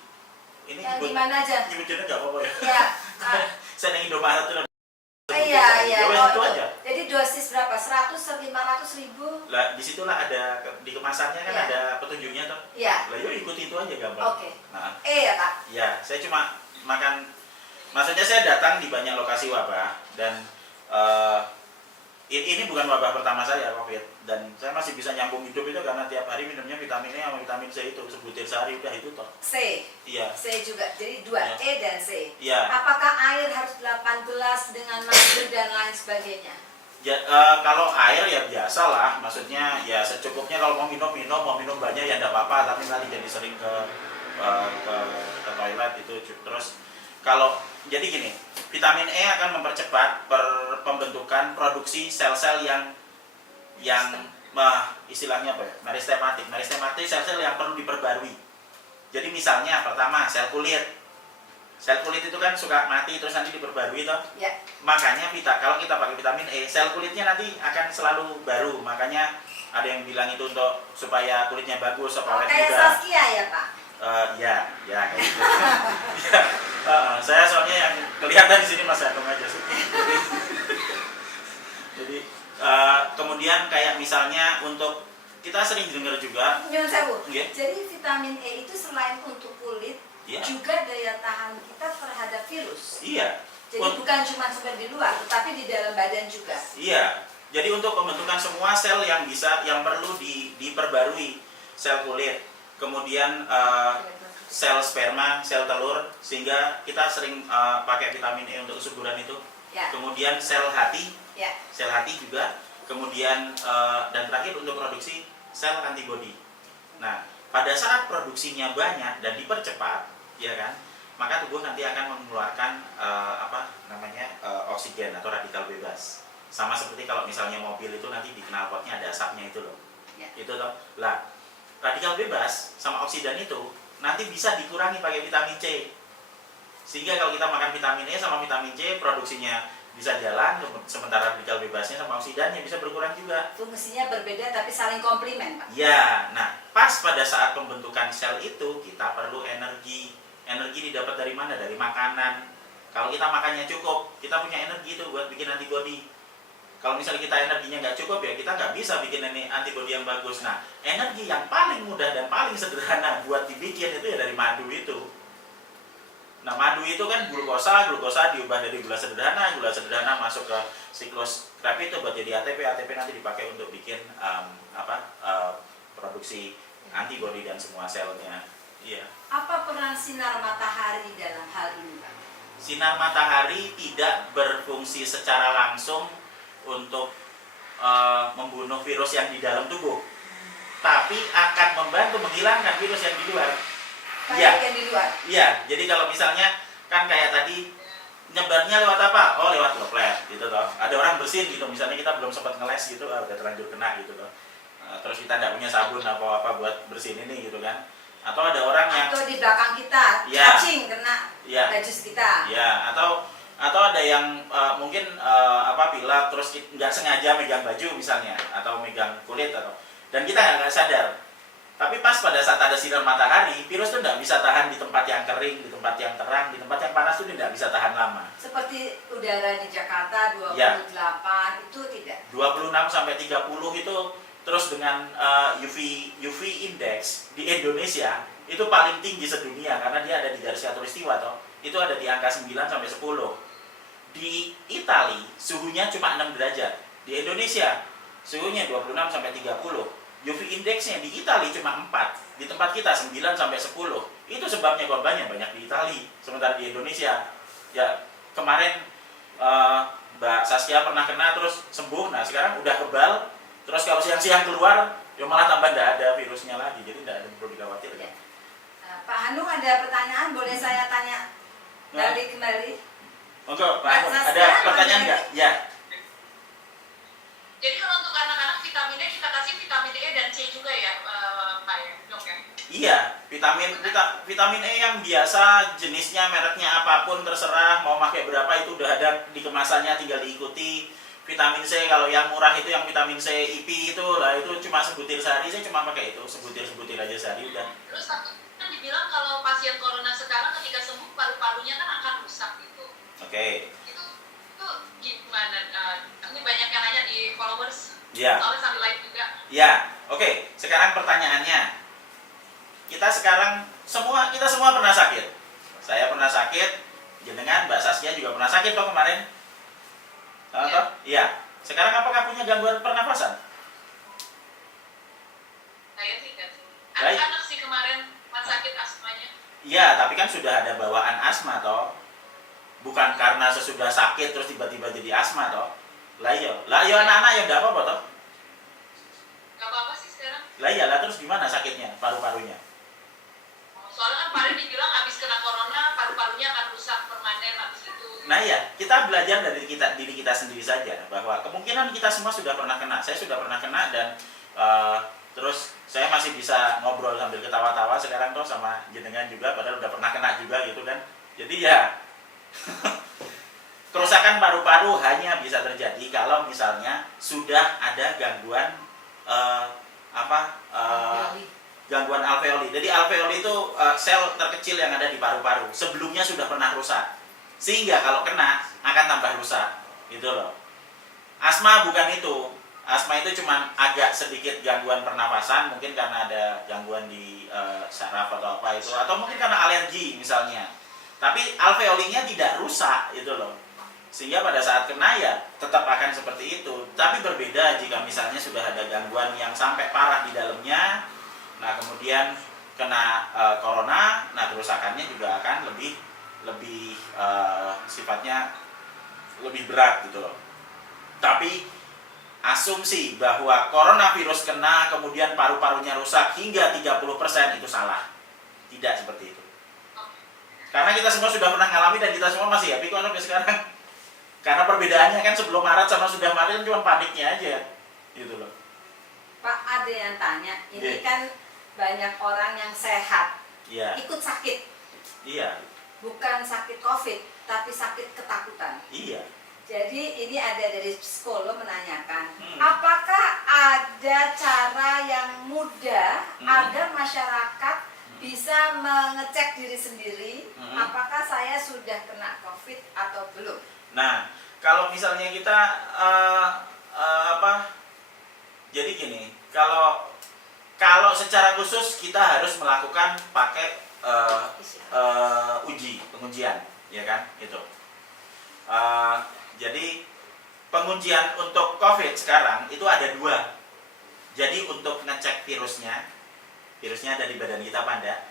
ini Yang di mana aja? nyebutnya nggak apa-apa ya. Ya. Saya di Indomaret tuh. Iya, iya. Ya, Oh, itu itu. aja. Jadi dosis berapa? 100, 500 ribu? Lah, disitulah ada di kemasannya kan Iya. ada petunjuknya tuh. Iya. Lah, yuk ikuti itu aja gampang. Oke. Nah, E ya Pak? ya, saya cuma makan, maksudnya saya datang di banyak lokasi wabah dan ini bukan wabah pertama saya COVID, dan saya masih bisa nyambung hidup itu karena tiap hari minumnya vitamin E sama vitamin C itu sebutir sehari, udah itu toh. C. Iya. C juga. Jadi dua, Iya. E dan C. Iya. Apakah air harus 8 gelas dengan madu dan lain sebagainya? Ya, kalau air ya biasa lah, maksudnya ya secukupnya. Kalau mau minum banyak ya enggak apa-apa, tapi nanti jadi sering ke toilet itu. Terus kalau jadi gini, vitamin E akan mempercepat pembentukan produksi sel-sel yang istilahnya apa ya? Meristematik. Meristematik sel-sel yang perlu diperbarui. Jadi misalnya pertama sel kulit. Sel kulit itu kan suka mati terus nanti diperbarui toh. Ya. Makanya kalau kita pakai vitamin E, sel kulitnya nanti akan selalu baru. Makanya ada yang bilang itu untuk supaya kulitnya bagus, Oh, awet kayak muda. Saskia ya Pak? Ya kayak gitu. Saya soalnya yang kelihatan di sini Mas Agung aja sih. Jadi kemudian kayak misalnya untuk kita sering dengar juga. Nyun sewu. Iya. Jadi vitamin E itu selain untuk kulit, Iya. juga daya tahan kita terhadap virus. Iya. Jadi bukan cuma sekedar di luar, tetapi di dalam badan juga. Iya. Jadi untuk pembentukan semua sel yang perlu diperbarui, sel kulit, kemudian sel sperma, sel telur, sehingga kita sering pakai vitamin E untuk kesuburan itu. Ya. Kemudian sel hati, Ya. sel hati juga. Kemudian dan terakhir untuk produksi sel antibodi. Nah, pada saat produksinya banyak dan dipercepat, ya kan, maka tubuh nanti akan mengeluarkan oksigen atau radikal bebas. Sama seperti kalau misalnya mobil itu nanti di knalpotnya ada asapnya itu loh. Ya. Itu loh. Lah, radikal bebas sama oksidan itu nanti bisa dikurangi pakai vitamin C. Sehingga kalau kita makan vitamin E sama vitamin C, produksinya bisa jalan, sementara radikal bebasnya sama oksidannya bisa berkurang juga. Fungsinya berbeda tapi saling komplement, Pak. Ya, nah pas pada saat pembentukan sel itu kita perlu energi. Energi didapat dari mana? Dari makanan. Kalau kita makannya cukup, kita punya energi itu buat bikin antibodi. Kalau misalnya kita energinya nggak cukup ya kita nggak bisa bikin antibodi yang bagus. Nah, energi yang paling mudah dan paling sederhana buat dibikin itu ya dari madu itu. Nah, madu itu kan glukosa diubah dari gula sederhana masuk ke siklus Krebs itu buat jadi ATP nanti dipakai untuk bikin produksi antibodi dan semua selnya. Iya. Apa peran sinar matahari dalam hal ini, Pak? Sinar matahari tidak berfungsi secara langsung untuk membunuh virus yang di dalam tubuh, tapi akan membantu menghilangkan virus yang di luar. Iya. Yang di luar. Iya, jadi kalau misalnya kan kayak tadi nyebarnya lewat apa? Oh, lewat droplet gitu toh. Ada orang bersin gitu, misalnya kita belum sempat ngeles gitu, udah terlanjur kena gitu toh. Terus kita nggak punya sabun apa buat bersihin ini gitu kan. Atau ada orang yang atau di belakang kita Ya. cacing kena ya, baju kita. ya, atau ada yang mungkin pilek terus nggak sengaja megang baju misalnya, atau megang kulit dan kita nggak sadar. Tapi pas pada saat ada sinar matahari, virus itu nggak bisa tahan di tempat yang kering, di tempat yang terang, di tempat yang panas itu nggak bisa tahan lama. Seperti udara di Jakarta 28 Ya. itu tidak. 26 sampai 30 itu terus dengan UV index di Indonesia itu paling tinggi sedunia karena dia ada di garis khatulistiwa toh. Itu ada di angka 9 sampai 10. Di Itali suhunya cuma 6 derajat. Di Indonesia suhunya 26 sampai 30. UV indeksnya di Itali cuma 4, di tempat kita 9 sampai 10. Itu sebabnya korbannya banyak di Itali. Sementara di Indonesia ya kemarin Mbak Saskia pernah kena terus sembuh. Nah, sekarang udah kebal. Terus kalau siang-siang keluar ya malah tambah tidak ada virusnya lagi. Jadi tidak ada perlu dikhawatirkan. Pak Hanung ada pertanyaan, boleh saya tanya balik kembali? Untuk Pak Mbak Hanung, Saskia, ada pertanyaan nggak? Ya. Jadi kalau untuk anak-anak vitaminnya kita kasih vitamin E dan C juga ya, Pak ya, dok ya? Iya, vitamin E yang biasa jenisnya, mereknya apapun terserah, mau pakai berapa itu udah ada di kemasannya, tinggal diikuti. Vitamin C kalau yang murah itu yang vitamin C IP itu lah, itu cuma sebutir sehari, saya cuma pakai itu, sebutir aja sehari udah. Terus kan dibilang kalau pasien corona sekarang ketika sembuh paru-parunya kan akan rusak gitu. Oke. Itu gimana? Ini banyak yang nanya di followers. Iya. Soalnya sambil live juga. Ya, oke. Sekarang pertanyaannya, kita semua pernah sakit. Saya pernah sakit, jenengan Mbak Saskia juga pernah sakit toh kemarin. Toh? Iya. Sekarang apakah punya gangguan pernafasan? Saya sih kan. Baik. Anak-anak sih kemarin pas sakit asmanya. Iya, tapi kan sudah ada bawaan asma toh. Bukan karena sesudah sakit terus tiba-tiba jadi asma toh. Lah iya anak-anak ya enggak apa-apa toh. Gak apa-apa sih sekarang. Lah iyalah, terus gimana sakitnya paru-parunya? Soalnya kan kemarin dibilang abis kena corona paru-parunya akan rusak permanen abis itu. Nah ya, kita belajar dari diri kita sendiri saja bahwa kemungkinan kita semua sudah pernah kena. Saya sudah pernah kena dan terus saya masih bisa ngobrol sambil ketawa-tawa sekarang toh sama jenengan juga, padahal udah pernah kena juga gitu kan. Jadi ya kerusakan paru-paru hanya bisa terjadi kalau misalnya sudah ada gangguan gangguan alveoli. Jadi alveoli itu sel terkecil yang ada di paru-paru. Sebelumnya sudah pernah rusak. Sehingga kalau kena akan tambah rusak. Gitu loh. Asma bukan itu. Asma itu cuma agak sedikit gangguan pernafasan, mungkin karena ada gangguan di saraf atau apa itu, atau mungkin karena alergi misalnya. Tapi alveolinya tidak rusak itu loh. Sehingga pada saat kena ya tetap akan seperti itu. Tapi berbeda jika misalnya sudah ada gangguan yang sampai parah di dalamnya. Nah, kemudian kena corona, nah kerusakannya juga akan lebih sifatnya lebih berat gitu loh. Tapi asumsi bahwa coronavirus kena kemudian paru-parunya rusak hingga 30% itu salah. Tidak seperti itu. Karena kita semua sudah pernah mengalami dan kita semua masih happy kok sampai sekarang. Karena perbedaannya kan sebelum Maret sama sudah Maret kan cuma paniknya aja. Gitu loh. Pak, ada yang tanya, ini Iya. kan banyak orang yang sehat, Iya. ikut sakit, Iya. bukan sakit COVID, tapi sakit ketakutan. Iya. Jadi ini ada dari psikolog menanyakan, Hmm. apakah ada cara yang mudah agar masyarakat bisa mengecek diri sendiri, apakah saya sudah kena COVID atau belum? Nah, kalau misalnya kita jadi gini, kalau secara khusus kita harus melakukan pakai pengujian, ya kan, itu. Jadi pengujian untuk COVID sekarang itu ada 2. Jadi untuk ngecek virusnya ada di badan kita pada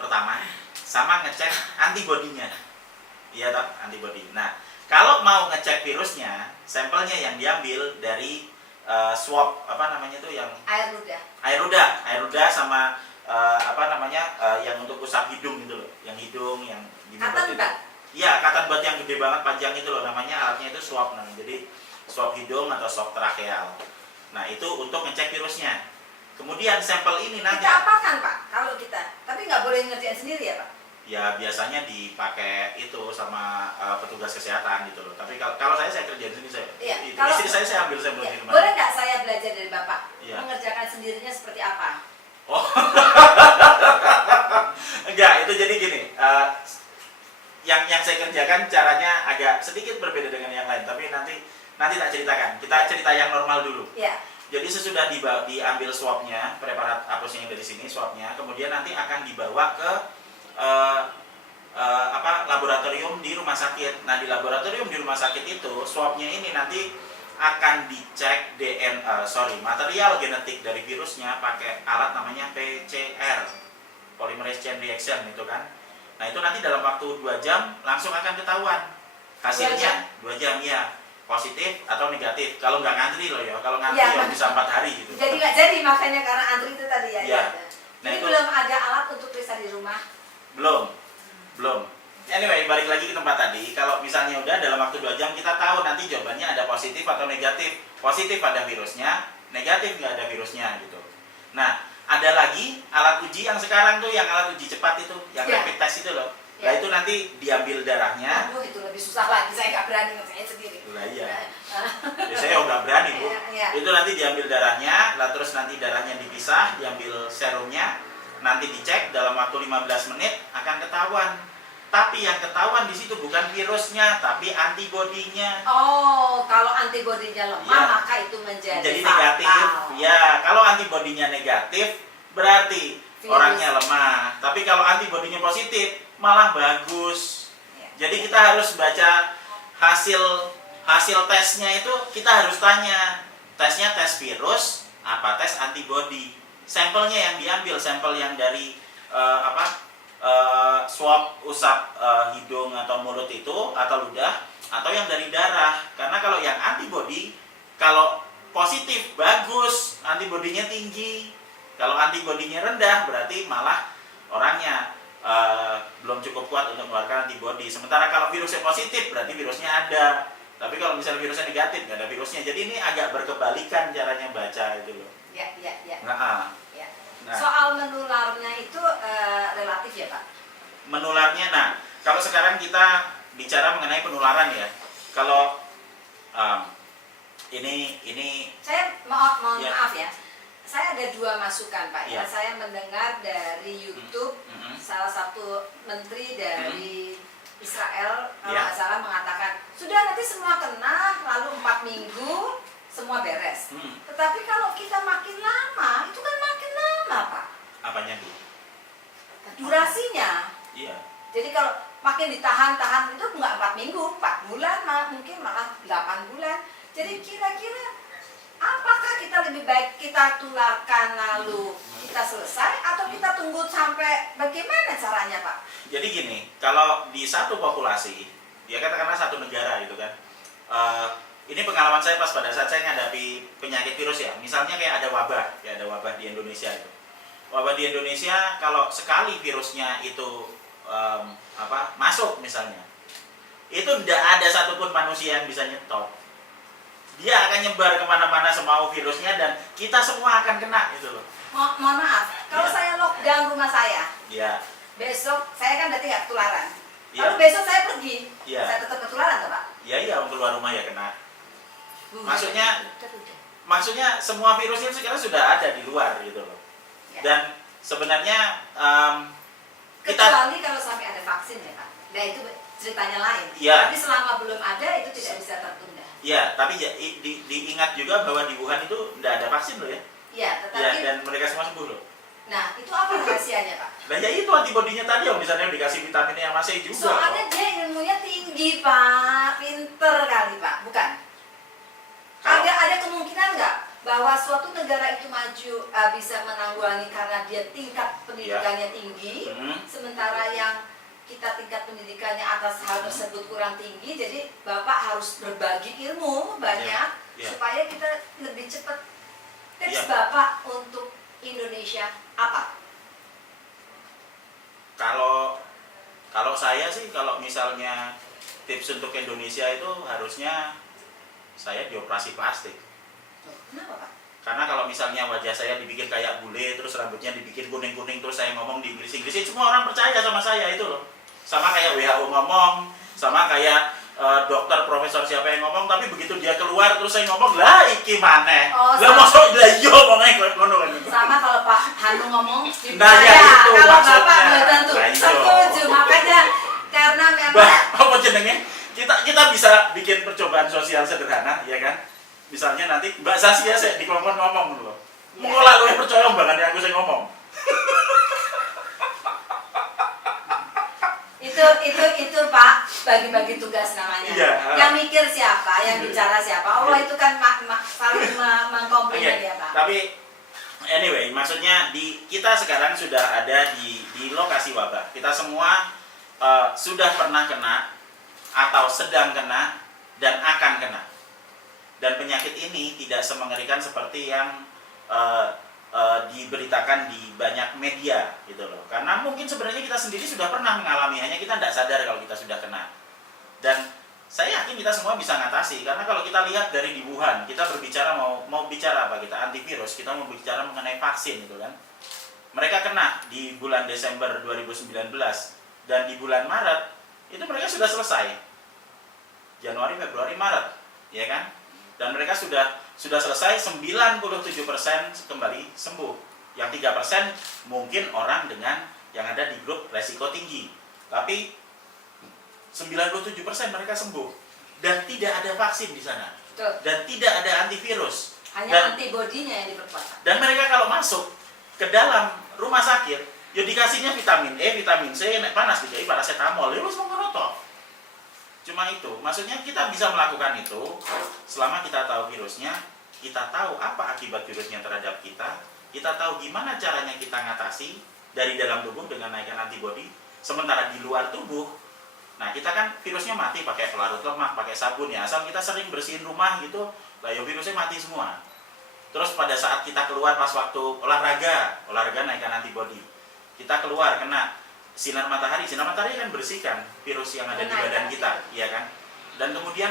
pertama, sama ngecek antibodinya, iya toh, antibody. Nah, kalau mau ngecek virusnya, sampelnya yang diambil dari swab yang Air ludah. sama yang untuk usap hidung gitu loh, yang hidung yang di mulut Kata itu. enggak? Iya, katan bat yang gede banget panjang itu loh, namanya alatnya itu swab namanya. Jadi swab hidung atau swab tracheal. Nah, itu untuk ngecek virusnya. Kemudian sampel ini nanti Kita apakan Pak kalau kita? Tapi nggak boleh ngerjain sendiri ya Pak? ya biasanya dipakai itu sama petugas kesehatan gitu loh. Tapi kalau saya kerjain sendiri saya. Iya, Istri saya ambil sampel Iya. di rumah. Boleh nggak saya belajar dari Bapak? Iya. Mengerjakan sendirinya seperti apa? Oh. Enggak, itu jadi gini. Yang saya kerjakan caranya agak sedikit berbeda dengan yang lain, tapi nanti tak ceritakan. Kita cerita yang normal dulu. Iya. Jadi sesudah diambil swabnya, preparat apusnya yang dari sini swabnya, kemudian nanti akan dibawa ke laboratorium di rumah sakit. Nah, di laboratorium di rumah sakit itu swabnya ini nanti akan dicek material genetik dari virusnya pakai alat namanya PCR, polymerase chain reaction itu kan. Nah, itu nanti dalam waktu 2 jam langsung akan ketahuan hasilnya. 2 jam ya, positif atau negatif. Kalau nggak ngantri loh ya, kalau ngantri Ya, ya bisa 4 hari gitu. Jadi nggak jadi makanya karena antri itu tadi ya. Iya. Nah, Jadi itu belum ada alat untuk periksa di rumah. belum. Anyway, balik lagi ke tempat tadi. Kalau misalnya udah dalam waktu 2 jam kita tahu nanti jawabannya ada positif atau negatif. Positif ada virusnya, negatif nggak ada virusnya gitu. Nah, ada lagi alat uji yang sekarang tuh, yang alat uji cepat itu, yang Ya. rapid test itu loh. Ya. Nah, itu nanti diambil darahnya. Aduh, itu lebih susah lagi. Saya nggak berani ngerjain sendiri. Lah iya. Ya, saya nggak berani Bu. Iya. Itu nanti diambil darahnya, lah terus nanti darahnya dipisah, diambil serumnya, nanti dicek dalam waktu 15 menit akan ketahuan. Tapi yang ketahuan di situ bukan virusnya, tapi antibodinya. Oh, kalau antibodinya lemah Ya. maka itu menjadi Negatif. fatal. Ya, kalau antibodinya negatif berarti Virus. orangnya lemah. Tapi kalau antibodinya positif malah bagus. Ya. Jadi kita harus baca hasil tesnya itu, kita harus tanya. Tesnya tes virus apa tes antibodi. Sampelnya yang diambil, sampel yang dari swab usap hidung atau mulut itu atau ludah, atau yang dari darah. Karena kalau yang antibodi, kalau positif bagus, antibodinya tinggi. Kalau antibodinya rendah berarti malah orangnya belum cukup kuat untuk mengeluarkan antibodi. Sementara kalau virusnya positif berarti virusnya ada. Tapi kalau misalnya virusnya negatif nggak ada virusnya. Jadi ini agak berkebalikan caranya baca itu loh. Ya. Ya. Nah, Soal menularnya itu relatif ya Pak? menularnya, nah kalau sekarang kita bicara mengenai penularan ya. Kalau ini Saya mohon Ya. maaf ya. Saya ada 2 masukan Pak ya. Ya. Saya mendengar dari YouTube salah satu menteri dari Israel kalau Ya. nggak salah mengatakan sudah nanti semua kena lalu 4 minggu semua beres. Tetapi kalau kita makin lama itu kan makin lama Pak apanya Bu? durasinya. Iya. Jadi kalau makin ditahan-tahan itu nggak 4 minggu, 4 bulan, mungkin malah 8 bulan. Jadi kira-kira apakah kita lebih baik kita tularkan lalu kita selesai atau kita tunggu sampai bagaimana caranya Pak? Jadi gini, kalau di satu populasi, ya katakanlah satu negara gitu kan, ini pengalaman saya pas pada saat saya menghadapi penyakit virus ya, misalnya kayak ada wabah di Indonesia itu. Wabah di Indonesia kalau sekali virusnya itu masuk misalnya, itu tidak ada satupun manusia yang bisa nyetop. Dia akan nyebar kemana-mana semau virusnya dan kita semua akan kena gitu loh. Mohon maaf, kalau Ya. saya lockdown rumah saya, Iya. besok saya kan berarti nggak ketularan. Iya. Lalu besok saya pergi, Iya. saya tetap ketularan toh Pak? Iya, keluar rumah ya kena. Maksudnya semua virus itu sekarang sudah ada di luar gitu loh. Ya. Dan sebenarnya kita Kecuali kalau sampai ada vaksin ya Pak. Nah itu ceritanya lain. Iya. Tapi selama belum ada itu tidak bisa tertunda. ya, tapi diingat juga bahwa di Wuhan itu tidak ada vaksin loh ya. Iya, Ya, tetapi dan mereka semua sembuh loh. nah itu apa rahasianya Pak? Nah, ya itu antibodinya tadi yang misalnya dikasih vitamin yang masih juga. Soalnya dia ilmunya tinggi Pak, pinter kali Pak, bukan? Kalau- Ada kemungkinan nggak bahwa suatu negara itu maju bisa menanggulangi karena dia tingkat pendidikannya tinggi, sementara yang kita tingkat pendidikannya atas hal tersebut kurang tinggi, jadi Bapak harus berbagi ilmu banyak Ya. supaya kita lebih cepat. Tips Ya. Bapak untuk Indonesia apa? Kalau saya sih, kalau misalnya tips untuk Indonesia itu harusnya saya dioperasi plastik. Kenapa Pak? Karena kalau misalnya wajah saya dibikin kayak bule, terus rambutnya dibikin kuning-kuning, terus saya ngomong di Inggris-Inggrisin, semua orang percaya sama saya itu loh. Sama kayak WHO ngomong, sama kayak dokter, profesor siapa yang ngomong, tapi begitu dia keluar terus saya ngomong, lah iki maneh. Oh, Lah mosok lah iya ngomongnya ngono kan. Sama kalau Pak Hanu ngomong, Nah, ya, itu kalau maksudnya. Bapak belum tentu Nah, iya. setuju. Makanya karena memang Bah, apa jenenge? Kita bisa bikin percobaan sosial sederhana, ya kan? Misalnya nanti Mbak Sasia saya di kelompok ngomong dulu. Ya. Mulai lu percaya mbak aku saya ngomong. itu Pak, bagi-bagi tugas namanya. Iya. Yang mikir siapa, yang bicara siapa. Allah itu kan saling mengkomplain ya Pak. Tapi anyway, maksudnya kita sekarang sudah ada di lokasi wabah. Kita semua sudah pernah kena atau sedang kena dan akan kena. Dan penyakit ini tidak semengerikan seperti yang diberitakan di banyak media gitu loh. Karena mungkin sebenarnya kita sendiri sudah pernah mengalami, hanya kita tidak sadar kalau kita sudah kena. Dan saya yakin kita semua bisa ngatasi, karena kalau kita lihat dari di Wuhan, kita berbicara mau bicara apa, kita antivirus, kita mau bicara mengenai vaksin gitu kan. Mereka kena di bulan Desember 2019 dan di bulan Maret itu mereka sudah selesai. Januari, Februari, Maret, ya kan? Dan mereka sudah selesai, 97% kembali sembuh. Yang 3% mungkin orang dengan yang ada di grup resiko tinggi. Tapi 97% mereka sembuh dan tidak ada vaksin di sana. Betul. Dan tidak ada antivirus. Hanya antibodinya yang diperkuat. Dan mereka kalau masuk ke dalam rumah sakit, ya dikasihnya vitamin E, vitamin C, nek panas dikasih paracetamol, ya wis monggo roto. Cuma itu, maksudnya kita bisa melakukan itu selama kita tahu virusnya, kita tahu apa akibat virusnya terhadap kita tahu gimana caranya kita ngatasi dari dalam tubuh dengan naikkan antibodi. Sementara di luar tubuh, nah kita kan virusnya mati pakai pelarut lemak, pakai sabun ya, asal kita sering bersihin rumah gitu, lah ya virusnya mati semua. Terus pada saat kita keluar pas waktu olahraga naikkan antibodi, kita keluar kena sinar matahari kan bersihkan virus yang ada di badan kita, ya kan? Dan kemudian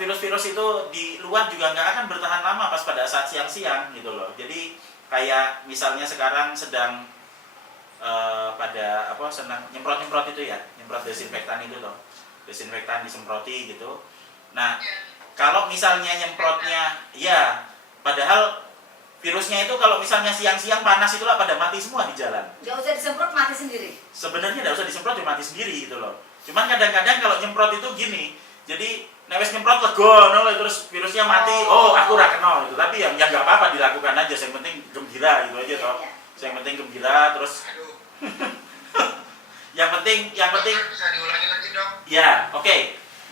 virus-virus itu di luar juga nggak akan bertahan lama pas pada saat siang-siang gitu loh. Jadi kayak misalnya sekarang sedang senang nyemprot itu ya, nyemprot desinfektan itu loh, desinfektan disemproti gitu. Nah kalau misalnya nyemprotnya ya, padahal virusnya itu kalau misalnya siang-siang panas itulah pada mati semua di jalan. Nggak usah disemprot, mati sendiri. Sebenarnya nggak usah disemprot, cuma mati sendiri gitu loh. Cuman kadang-kadang kalau nyemprot itu gini, jadi newes nyemprot lego, terus virusnya mati, aku ora kena gitu. Tapi yang nggak apa-apa dilakukan aja, yang penting gembira gitu aja toh. Yang penting gembira, terus yang penting bisa diulangi lagi dok? ya, oke.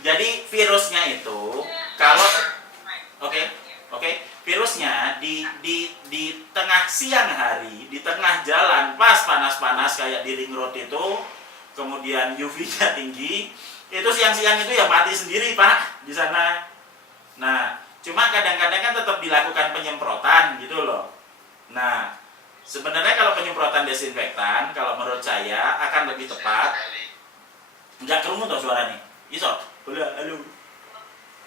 Jadi virusnya itu kalau oke, virusnya di tengah siang hari, di tengah jalan, pas panas-panas kayak di ring road itu, kemudian UV-nya tinggi, itu siang-siang itu ya mati sendiri Pak di sana. Nah, cuma kadang-kadang kan tetap dilakukan penyemprotan gitu loh. Nah, sebenarnya kalau penyemprotan desinfektan, kalau menurut saya akan lebih tepat. Enggak kerungu toh suaranya? Iso? Boleh, halo.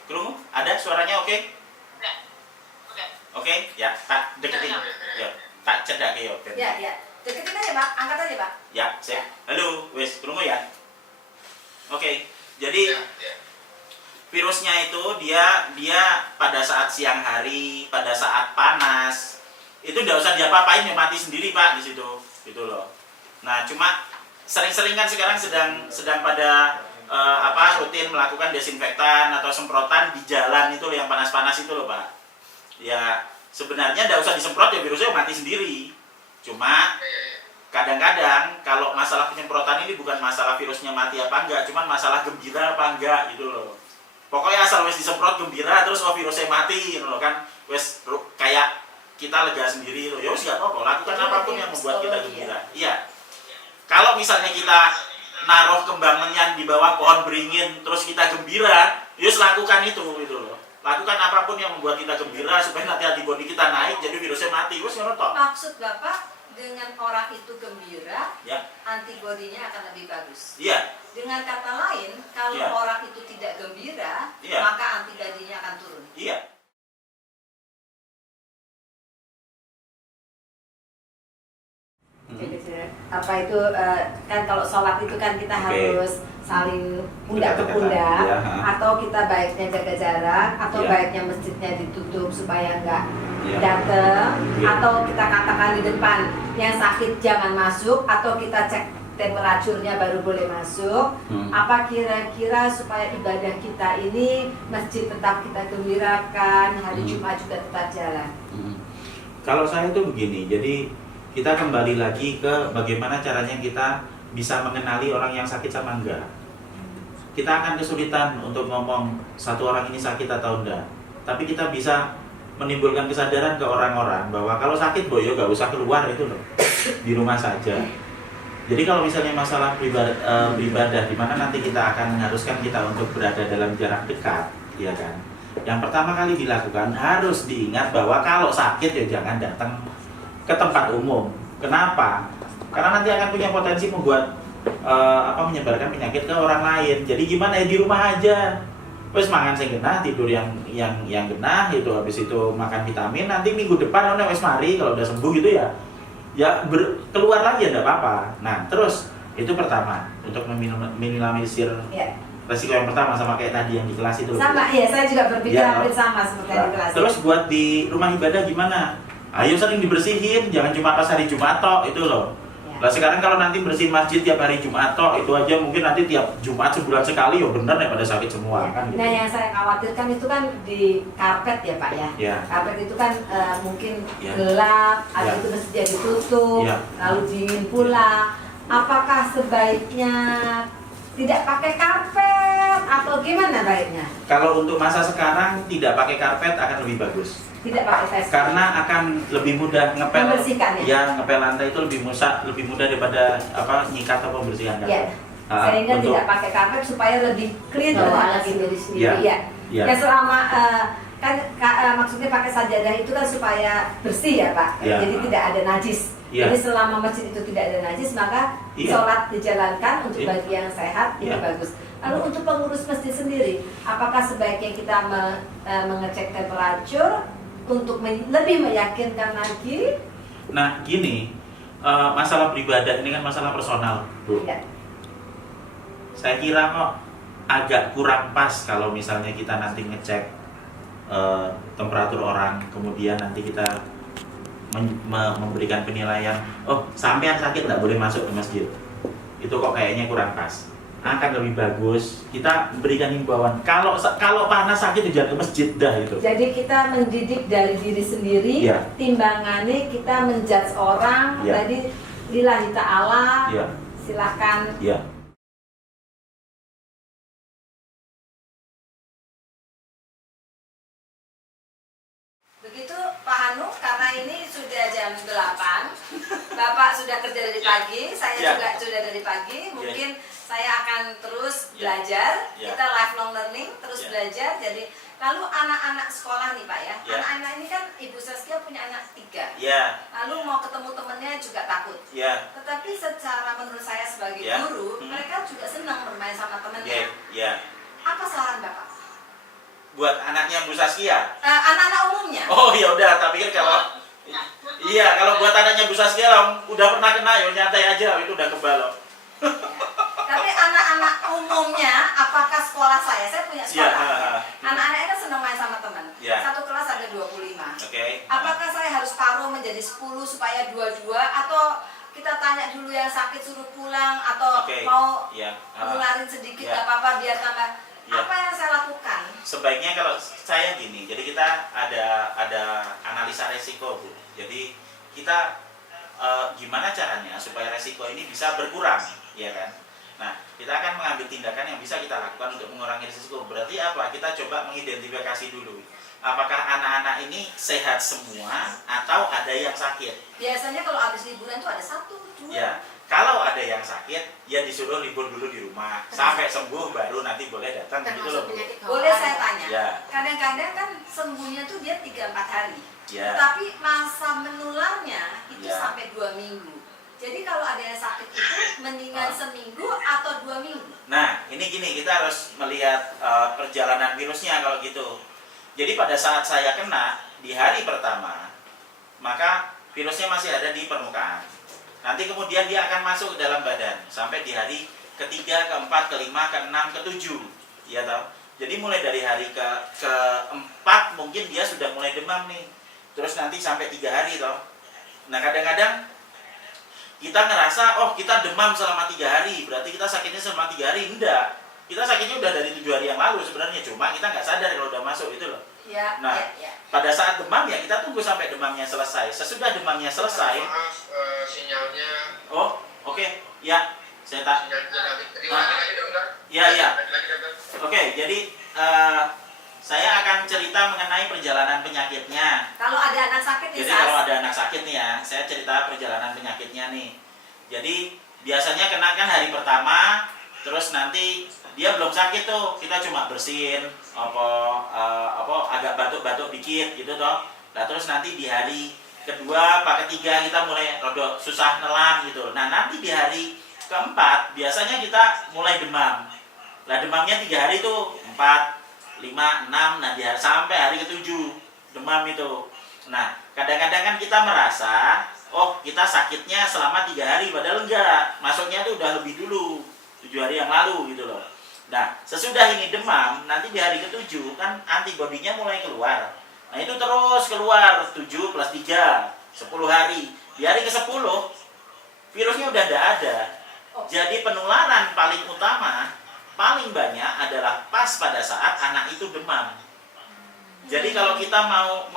Kerungu? Ada suaranya oke? Oke, ya, tak deketin. Ya, tak cedak ya. Ya. Deketin aja Pak, angkat aja Pak. Ya, sip. Halo, wes, kerungu ya? Oke. Jadi virusnya itu dia pada saat siang hari, pada saat panas, itu tidak usah diapa-apain, ya mati sendiri Pak di situ, gitu loh. Nah, cuma sering-sering kan sekarang sedang pada rutin melakukan desinfektan atau semprotan di jalan itu loh, yang panas-panas itu loh Pak. Ya sebenarnya tidak usah disemprot ya, virusnya mati sendiri. Cuma kadang-kadang kalau masalah penyemprotan ini bukan masalah virusnya mati apa enggak, cuman masalah gembira apa enggak gitu loh. Pokoknya asal wes disemprot gembira terus virusnya mati gitu loh kan, wes kayak kita lega sendiri loh. Ya wes enggak apa-apa, lakukan apapun yang membuat kita gembira. Iya. Kalau misalnya kita naruh kembang menyan di bawah pohon beringin terus kita gembira, ya lakukan itu gitu loh. Lakukan apapun yang membuat kita gembira supaya nanti antibodi kita naik jadi virusnya mati. Wes ngono toh. Maksud Bapak dengan orang itu gembira, Ya. antibodinya akan lebih bagus. Iya. Dengan kata lain, kalau Ya. orang itu tidak gembira, Ya. maka antibodinya akan turun. Iya. apa itu kan kalau sholat itu kan kita harus saling pundak ke Dekat-dekatan, pundak, ya. atau kita baiknya jaga jarak, atau Ya. baiknya masjidnya ditutup supaya nggak Ya. datang, Ya. atau kita katakan di depan yang sakit jangan masuk, atau kita cek temperaturnya baru boleh masuk. Apa kira-kira supaya ibadah kita ini masjid tetap kita gembirakan, hari Jumat juga tetap jalan? Kalau saya itu begini, jadi kita kembali lagi ke bagaimana caranya kita bisa mengenali orang yang sakit sama enggak. Kita akan kesulitan untuk ngomong satu orang ini sakit atau enggak, tapi kita bisa menimbulkan kesadaran ke orang-orang bahwa kalau sakit boyo gak usah keluar itu loh, di rumah saja. Jadi kalau misalnya masalah beribadah di mana nanti kita akan mengharuskan kita untuk berada dalam jarak dekat, ya kan? Yang pertama kali dilakukan harus diingat bahwa kalau sakit ya jangan datang ke tempat umum. Kenapa? Karena nanti akan punya potensi membuat menyebarkan penyakit ke orang lain. Jadi gimana ya, di rumah aja. Wes mangan sing genah, tidur yang genah itu, habis itu makan vitamin, nanti minggu depan wes mari kalau udah sembuh gitu ya. Ya keluar lagi ya enggak apa-apa. Nah, terus itu pertama untuk meminimalisir resiko yang pertama sama kayak tadi yang di kelas itu. Sama, ya saya juga berpikir Ya, hampir sama seperti yang di kelas. Terus buat di rumah ibadah gimana? Ayo sering dibersihin, jangan cuma pas hari Jumat tok itu loh. Nah sekarang kalau nanti bersihin masjid tiap hari Jumat tok, itu aja mungkin nanti tiap Jumat sebulan sekali ya bener ya pada sakit semua kan gitu. Nah yang saya khawatirkan itu kan di karpet ya Pak ya. Ya. Karpet itu kan mungkin Ya. gelap, habis Ya. itu masjidnya ditutup, Ya. lalu dingin pula. Apakah sebaiknya tidak pakai karpet atau gimana baiknya? Kalau untuk masa sekarang tidak pakai karpet akan lebih bagus. Tidak pakai tes. Karena akan lebih mudah ngepel. Membersihkan ya? Ya, ngepel lantai itu lebih mudah daripada nyikat atau pembersihan Ya. karpet. Sehingga Untuk- tidak pakai karpet supaya lebih clean Bawaannya gitu. sendiri-sendiri. Ya. Iya. Ya. Ya selama maksudnya pakai sajadah itu kan supaya bersih ya Pak. Ya. Jadi tidak ada najis. Ya. Jadi selama masjid itu tidak ada najis maka Iya. sholat dijalankan untuk Iya. bagi yang sehat itu Iya. bagus. Lalu untuk pengurus masjid sendiri, apakah sebaiknya kita mengecek temperatur untuk lebih meyakinkan lagi? Nah, gini, masalah beribadah ini kan masalah personal, Bu. Ya. Saya kira kok agak kurang pas kalau misalnya kita nanti ngecek temperatur orang, kemudian nanti kita memberikan penilaian, oh sampean sakit nggak boleh masuk ke masjid. Itu kok kayaknya kurang pas. Akan lebih bagus kita berikan himbauan. Kalau panas sakit jangan ke masjid dah itu. Jadi kita mendidik dari diri sendiri, Ya. timbangannya kita menjudge orang, Ya. tadi lillahi ta'ala, Ya. silakan. Ya. Begitu Pak Hanu, karena ini sudah jam 8, Bapak sudah kerja dari pagi, saya Ya. juga sudah dari pagi, mungkin saya akan terus belajar, Ya. kita lifelong learning, terus Ya. belajar. Jadi lalu anak-anak sekolah nih Pak ya, Ya. anak-anak ini kan Ibu Saskia punya anak 3, Ya. lalu mau ketemu temennya juga takut. Ya. Tetapi secara menurut saya sebagai Ya. guru, Hmm. mereka juga senang bermain sama Ya. temennya. Ya. Apa saran Bapak? Buat anaknya Bu Saskia. Anak-anak umumnya. Oh ya udah, tak pikir kalau iya kalau buat anaknya Bu Saskia lah, udah pernah kena ya nyantai aja, itu udah kebal loh. Tapi anak-anak umumnya, apakah sekolah saya punya Iya. sekolah. Anak-anaknya kan senang main sama teman. Iya. Satu kelas ada 25. Oke. Apakah saya harus taruh menjadi 10 supaya 22 atau kita tanya dulu yang sakit suruh pulang atau Oke. mau Iya. nularin sedikit Iya. nggak apa-apa biar tambah. Iya. Apa yang saya lakukan? Sebaiknya kalau saya gini, jadi kita ada analisa resiko, Bu. Jadi kita gimana caranya supaya resiko ini bisa berkurang, ya kan? Nah, kita akan mengambil tindakan yang bisa kita lakukan untuk mengurangi risiko. Berarti apa? Kita coba mengidentifikasi dulu. Apakah anak-anak ini sehat semua atau ada yang sakit? Biasanya kalau habis liburan tuh ada 1, 2. Ya, kalau ada yang sakit, ya disuruh libur dulu di rumah sampai sembuh baru nanti boleh datang gitu loh. Termasuk penyakit bawaan. Boleh saya tanya? Ya. Kadang-kadang kan sembuhnya tuh dia 3-4 hari. Ya. Tapi masa menularnya itu Ya. sampai 2 minggu. Jadi kalau ada yang sakit itu mendingan seminggu atau 2 minggu. Nah, ini gini, kita harus melihat perjalanan virusnya kalau gitu. Jadi pada saat saya kena di hari pertama, maka virusnya masih ada di permukaan. Nanti kemudian dia akan masuk ke dalam badan sampai di hari ketiga, keempat, kelima, keenam, ketujuh. Ya tahu. Jadi mulai dari hari keempat mungkin dia sudah mulai demam nih. Terus nanti sampai 3 hari toh. Nah kadang-kadang kita ngerasa oh kita demam selama 3 hari, berarti kita sakitnya selama 3 hari. Enggak. Kita sakitnya udah dari 7 hari yang lalu sebenarnya, cuma kita nggak sadar kalau udah masuk itu loh. Ya, Nah, pada saat demam ya kita tunggu sampai demamnya selesai. Sesudah demamnya selesai. Maaf, sinyalnya. Oh, oke. Ya, saya tak. Ya, ya. Oke, jadi saya akan cerita mengenai perjalanan penyakitnya. Kalau ada anak sakit nih, Jadi kalau ada anak sakit nih ya, saya cerita perjalanan penyakitnya nih. Jadi biasanya kena kan hari pertama, terus nanti dia belum sakit tuh, kita cuma bersihin agak batuk-batuk dikit gitu toh. Nah terus nanti di hari kedua, ketiga kita mulai rodok susah nelan gitu. Nah nanti di hari keempat biasanya kita mulai demam. Nah demamnya 3 hari tuh 4, 5, 6, nah sampai hari ke-7 demam itu. Nah kadang-kadang kan kita merasa oh kita sakitnya selama 3 hari, padahal enggak, masuknya tuh udah lebih dulu 7 hari yang lalu gitu loh. Nah sesudah ini demam, nanti di hari ke-7 kan antibodinya mulai keluar. Nah itu terus keluar 7 plus 3, 10 hari. Di hari ke-10 virusnya udah tidak ada. Jadi penularan paling utama, paling banyak adalah pas pada saat anak itu demam. Jadi kalau kita mau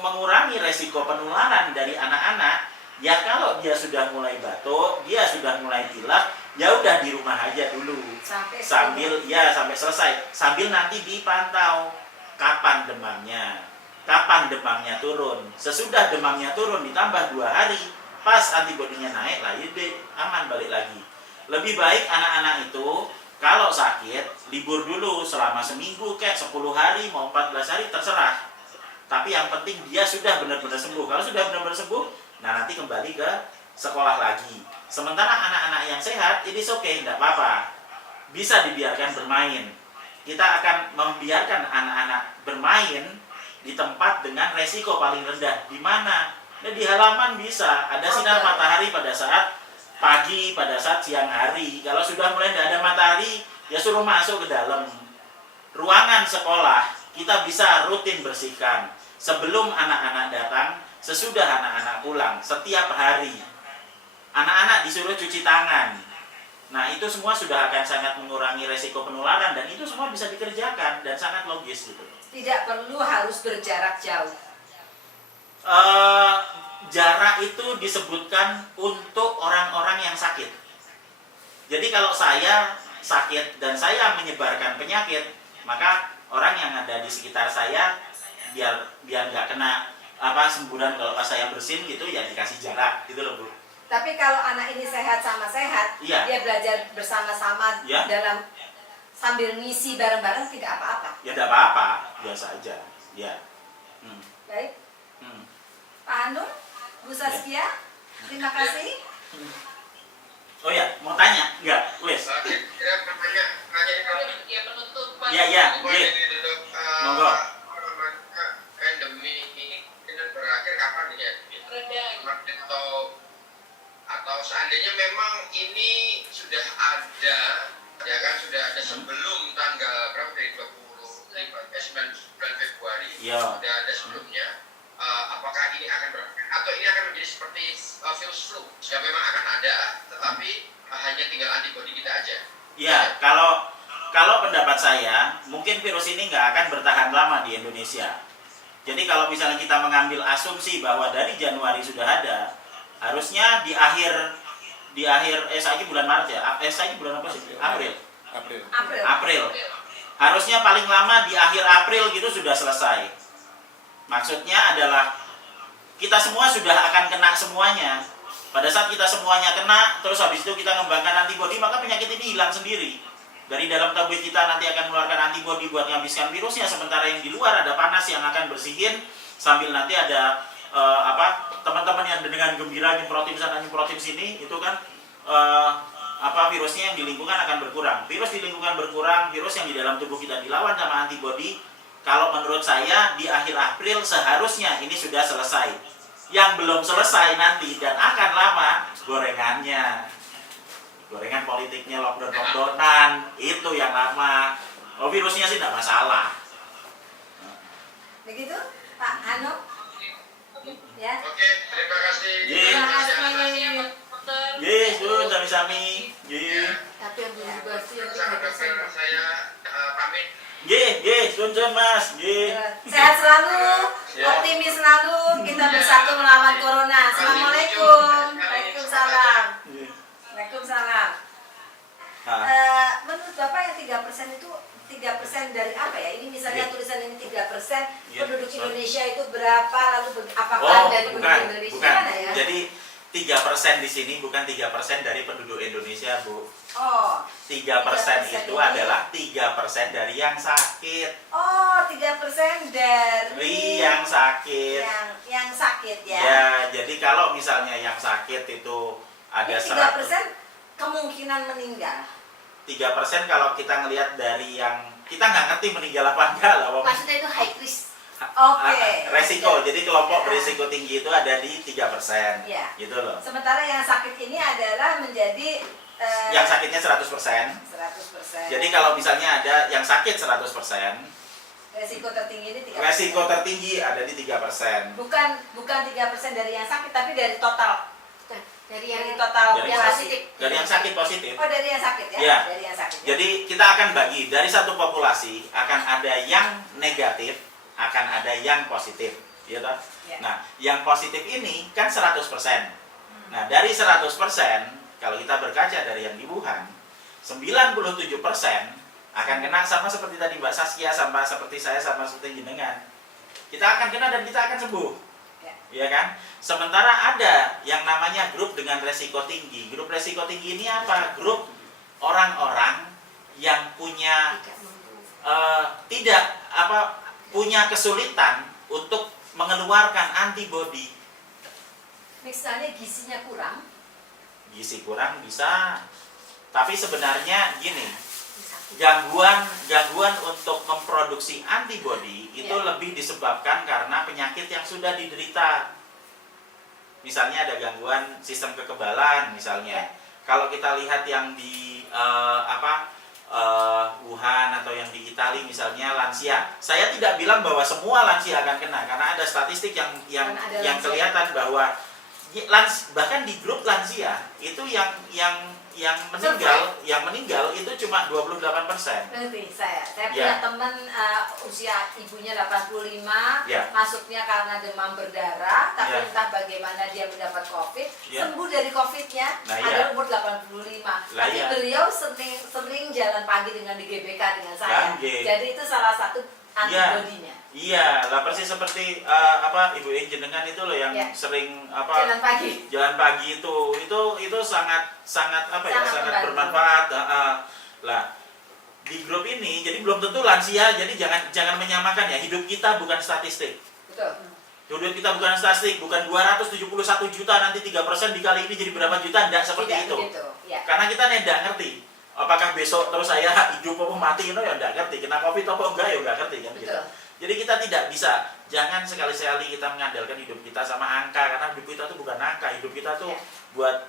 mengurangi resiko penularan dari anak-anak, ya kalau dia sudah mulai batuk, dia sudah mulai pilek, ya udah di rumah aja dulu. Sambil selesai. Sambil nanti dipantau kapan demamnya turun. Sesudah demamnya turun ditambah 2 hari, pas antibodinya naik lah, aman balik lagi. Lebih baik anak-anak itu kalau sakit libur dulu selama seminggu kayak 10 hari mau 14 hari terserah. Tapi yang penting dia sudah benar-benar sembuh. Kalau sudah benar-benar sembuh, nah nanti kembali ke sekolah lagi. Sementara anak-anak yang sehat, ini oke, tidak apa-apa. Bisa dibiarkan bermain. Kita akan membiarkan anak-anak bermain di tempat dengan resiko paling rendah. Di mana? Nah, di halaman bisa. Ada sinar matahari pada saat pagi, pada saat siang hari. Kalau sudah mulai tidak ada matahari, ya suruh masuk ke dalam. Ruangan sekolah, kita bisa rutin bersihkan. Sebelum anak-anak datang, sesudah anak-anak pulang, setiap hari. Anak-anak disuruh cuci tangan. Nah itu semua sudah akan sangat mengurangi resiko penularan, dan itu semua bisa dikerjakan dan sangat logis gitu. Tidak perlu harus berjarak jauh. Jarak itu disebutkan untuk orang-orang yang sakit. Jadi kalau saya sakit dan saya menyebarkan penyakit, maka orang yang ada di sekitar saya biar nggak kena semburan kalau pas saya bersin gitu ya dikasih jarak gitu loh Bu. Tapi kalau anak ini sehat sama sehat, iya, dia belajar bersama-sama iya, dalam sambil ngisi bareng-bareng tidak apa-apa. Ya tidak apa-apa, biasa aja. Ya. Baik. Pak Hanum, Bu Saskia, terima kasih. Oh ya, mau tanya? Enggak, wes. Kira nanya Ya penutup. Iya. Monggo. Pandemi ini berakhir kapan ya? Reda. Atau seandainya memang ini sudah ada, ya kan, sudah ada sebelum tanggal berapa dari 9 Februari, ya. Sudah ada sebelumnya. Apakah ini akan berakhir atau ini akan menjadi seperti virus flu yang memang akan ada, tetapi hanya tinggal antibodi kita aja? Ya, kalau pendapat saya, mungkin virus ini nggak akan bertahan lama di Indonesia. Jadi kalau misalnya kita mengambil asumsi bahwa dari Januari sudah ada, harusnya di akhir saya bulan Maret ya, saya bulan apa sih? April. Harusnya paling lama di akhir April gitu sudah selesai. Maksudnya adalah kita semua sudah akan kena semuanya. Pada saat kita semuanya kena, terus habis itu kita mengembangkan antibodi, maka penyakit ini hilang sendiri. Dari dalam tubuh kita nanti akan mengeluarkan antibodi buat menghabiskan virusnya, sementara yang di luar ada panas yang akan bersihin, sambil nanti ada teman-teman yang dengan gembira nyemprotin sana nyemprotin sini, itu kan virusnya yang di lingkungan akan berkurang. Virus di lingkungan berkurang, virus yang di dalam tubuh kita dilawan sama antibodi. Kalau menurut saya di akhir April seharusnya ini sudah selesai. yang belum selesai nanti dan akan lama gorengannya. Gorengan politiknya, lockdownan itu yang lama. Oh, virusnya sih tidak masalah. Begitu, Pak Hano? Ya. Oke, terima kasih. Terima kasih. Yes, Bun, sami-sami. Yes. Tapi yang belum dibahas yang Sangat dokter, saya pamit. Yes, Bun, Mas. Yes. Sehat selalu, Ya. optimis selalu, kita bersatu melawan corona. Assalamualaikum. Waalaikumsalam. Waalaikumsalam. Menurut Bapak yang 3% itu 3% dari apa ya? Ini misalnya tulisan ini 3% penduduk Indonesia itu berapa, lalu apakah dari penduduk Indonesia mana ya? Jadi 3% di sini bukan 3% dari penduduk Indonesia, Bu. Oh, 3% itu adalah 3% dari yang sakit. oh 3% dari Yang sakit. yang sakit ya. Ya, jadi kalau misalnya yang sakit itu ada Ini 3% kemungkinan meninggal. 3% kalau kita ngelihat dari yang kita nggak ngerti meninggal apa enggak lah. Maksudnya itu high risk. Oke. Resiko. Jadi kelompok berisiko tinggi itu ada di 3%. Iya. Gitu loh. Sementara yang sakit ini adalah menjadi Yang sakitnya 100%. 100%. Jadi kalau misalnya ada yang sakit 100%, resiko tertinggi ini 3%. resiko tertinggi ada di 3%. Bukan 3% dari yang sakit, tapi dari total. Dari total Dari yang yang positif. Dari yang sakit positif. Oh, dari yang sakit ya? Iya. Dari yang sakit. Ya? Jadi kita akan bagi dari satu populasi akan ada yang negatif, akan ada yang positif, ya toh? Ya. Nah, yang positif ini kan 100%. Nah, dari 100% kalau kita berkaca dari yang di Wuhan, 97% akan kena sama seperti tadi Mbak Saskia, sama seperti saya, sama seperti jenengan. Kita akan kena dan kita akan sembuh. Ya kan? Sementara ada yang namanya grup dengan resiko tinggi. Grup resiko tinggi ini apa? Grup orang-orang yang punya punya kesulitan untuk mengeluarkan antibodi. Misalnya gizinya kurang. Gizi kurang bisa, tapi sebenarnya gini, gangguan untuk memproduksi antibodi itu lebih disebabkan karena penyakit yang sudah diderita. Misalnya ada gangguan sistem kekebalan misalnya. Kalau kita lihat yang di Wuhan atau yang di Italia misalnya lansia. Saya tidak bilang bahwa semua lansia akan kena karena ada statistik yang kelihatan bahwa bahkan di grup lansia itu yang meninggal itu cuma 28%. Nanti saya punya teman usia ibunya 85, masuknya karena demam berdarah, tapi entah bagaimana dia mendapat COVID, sembuh dari COVID-nya, ada umur 85. Tapi beliau sering jalan pagi dengan di GBK dengan saya. Jadi itu salah satu antibodinya. Iya, lah persis seperti Ibu jenengan itu loh yang sering jalan pagi itu sangat sangat bermanfaat. Lah di grup ini jadi belum tentu lansia, jadi jangan menyamakan ya. Hidup kita bukan statistik. Betul. Hidup kita bukan statistik, bukan 271 juta nanti 3% dikali ini jadi berapa juta, enggak seperti itu. Ya. Karena kita tidak ngerti apakah besok terus saya hidup apa mati, ya enggak ngerti. Kena COVID apa enggak ya enggak ngerti kan kita. Jadi kita tidak bisa, jangan sekali-sekali kita mengandalkan hidup kita sama angka, karena hidup kita tuh bukan angka, hidup kita tuh buat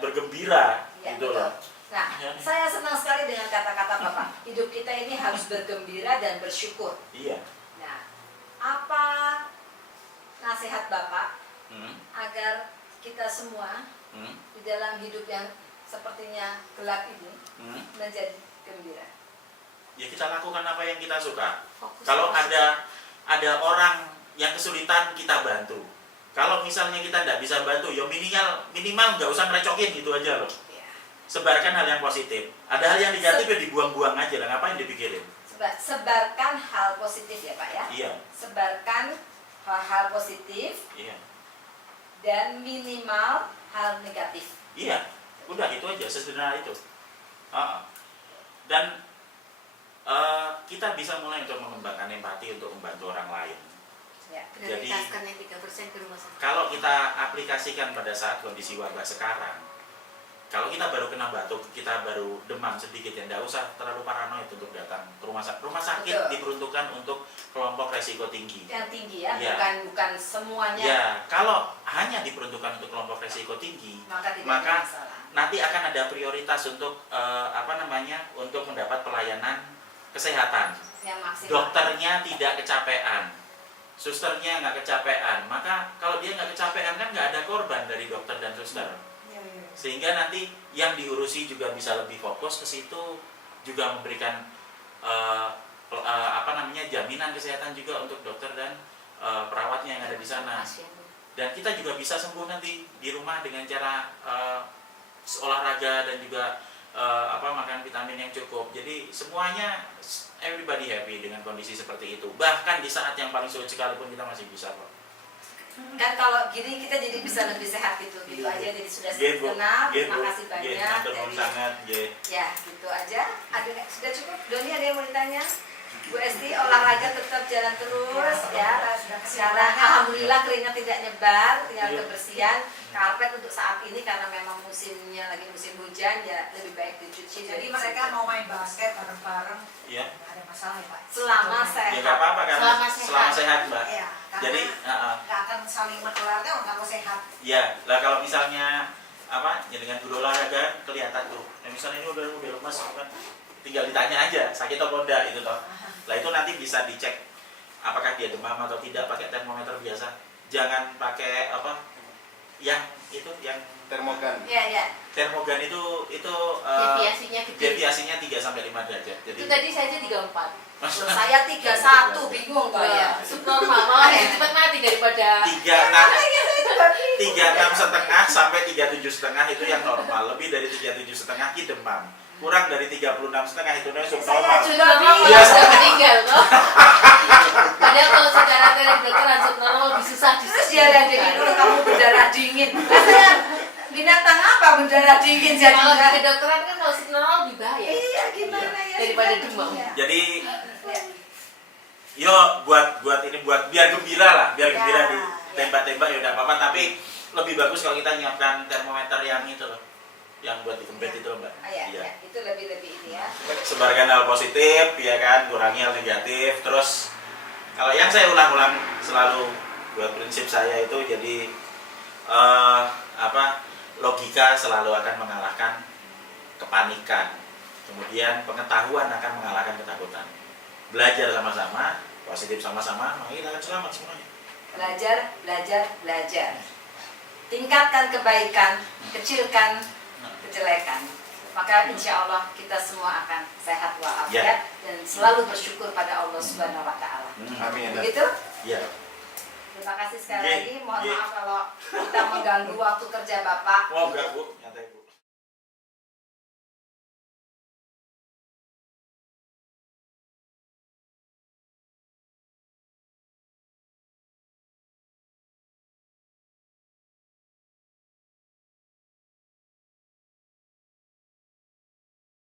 bergembira gitu loh. Nah, saya senang sekali dengan kata-kata Bapak. Hidup kita ini harus bergembira dan bersyukur. Iya. Nah, apa nasihat Bapak agar kita semua di dalam hidup yang sepertinya gelap ini menjadi gembira? Ya kita lakukan apa yang kita suka. Kalau ada orang yang kesulitan, kita bantu. Kalau misalnya kita tidak bisa bantu, ya minimal nggak usah ngerecokin gitu aja loh. Sebarkan hal yang positif. Ada hal yang negatif ya dibuang-buang aja lah, ngapain dipikirin. Sebarkan hal positif ya Pak ya. Iya. Sebarkan hal-hal positif. Iya. Dan minimal hal negatif. Iya. Udah itu aja, sesederhana itu. Dan kita bisa mulai untuk mengembangkan empati untuk membantu orang lain. Ya. Jadi prioritaskan yang 3% ke rumah sakit. kalau kita aplikasikan pada saat kondisi wabah sekarang, Kalau kita baru kena batuk, kita baru demam sedikit ya, tidak usah terlalu paranoid untuk datang ke rumah sakit. Rumah sakit Betul. diperuntukkan untuk kelompok resiko tinggi. Yang tinggi ya, Ya. bukan semuanya. Ya, kalau hanya diperuntukkan untuk kelompok resiko tinggi, Maka tidak maka ada masalah. nanti akan ada prioritas untuk untuk mendapat pelayanan kesehatan. Yang maksimal. Dokternya tidak kecapean, susternya nggak kecapean. Maka kalau dia nggak kecapean kan nggak ada korban dari dokter dan suster. Ya, ya. Sehingga nanti yang diurusi juga bisa lebih fokus ke situ, juga memberikan jaminan kesehatan juga untuk dokter dan perawatnya yang ada di sana. Dan kita juga bisa sembuh nanti di rumah dengan cara olahraga dan juga makan vitamin yang cukup. Jadi semuanya everybody happy dengan kondisi seperti itu. Bahkan di saat yang paling sulit sekalipun kita masih bisa kok. Kan kalau gini kita jadi bisa lebih sehat gitu aja. Jadi sudah kenal. Terima kasih banyak. Sangat, ya gitu aja. Sudah cukup. Doni ada yang mau ditanya? Bu Esti, olahraga tetap jalan terus ya. Sekarang alhamdulillah keringat tidak nyebar, tinggal kebersihan. Karpet untuk saat ini karena memang musimnya lagi musim hujan ya lebih baik dicuci. Jadi mereka mau main basket bareng-bareng, Iya. nggak ada masalah ya Pak. Selama sehat. Ya nggak apa-apa kan. Selama sehat. Mbak. Iya, Jadi nggak akan saling menularnya kalau sehat. ya, lah kalau misalnya ya dengan guru olahraga kelihatan tuh. Nah, misalnya ini udah lemas kan, tinggal ditanya aja sakit atau enggak itu toh. Lah itu nanti bisa dicek apakah dia demam atau tidak pakai termometer biasa. Jangan pakai yang termogan. Ya. termogan itu Deviasinya gede. deviasinya 3 sampai 5 derajat. Jadi Itu tadi saya aja 34. Loh, saya 31 bingung kok ya. Subnormal, malah yang cepat mati daripada 36,5 sampai 37,5 itu yang normal. Lebih dari 37,5 itu demam. Kurang dari 36,5 itu subnormal. juga Iya, sudah meninggal loh. Padahal kalau secara teori kedokteran subnormal lebih susah Terus dia lihat dulu kamu berdarah dingin. Saya binatang apa berdarah dingin jadi Kalau di enggak? kedokteran kan kalau subnormal lebih bahaya Iya gimana ya? daripada sudah. demam. Iya. Jadi Ya. yo buat biar gembira lah, biar Ya, gembira di ya. tembak-tembak ya udah apa-apa, tapi lebih bagus kalau kita nyiapkan termometer yang itu loh, yang buat dikempet itu loh, Mbak. Ya, itu lebih ini ya. Sebarkan hal positif ya kan, kurangi hal negatif. Terus kalau yang saya ulang-ulang selalu buat prinsip saya itu jadi logika selalu akan mengalahkan kepanikan. Kemudian pengetahuan akan mengalahkan ketakutan. Belajar sama-sama, positif sama-sama, maka kita akan selamat semuanya. Belajar. Tingkatkan kebaikan, kecilkan kejelekan. Maka insya Allah kita semua akan sehat walafiat dan selalu bersyukur pada Allah Subhanahu Wa Taala. Amin. Begitu? Ya. Terima kasih sekali Ye, lagi. Mohon ye. maaf kalau kita mengganggu waktu kerja Bapak. Oh enggak, Bu.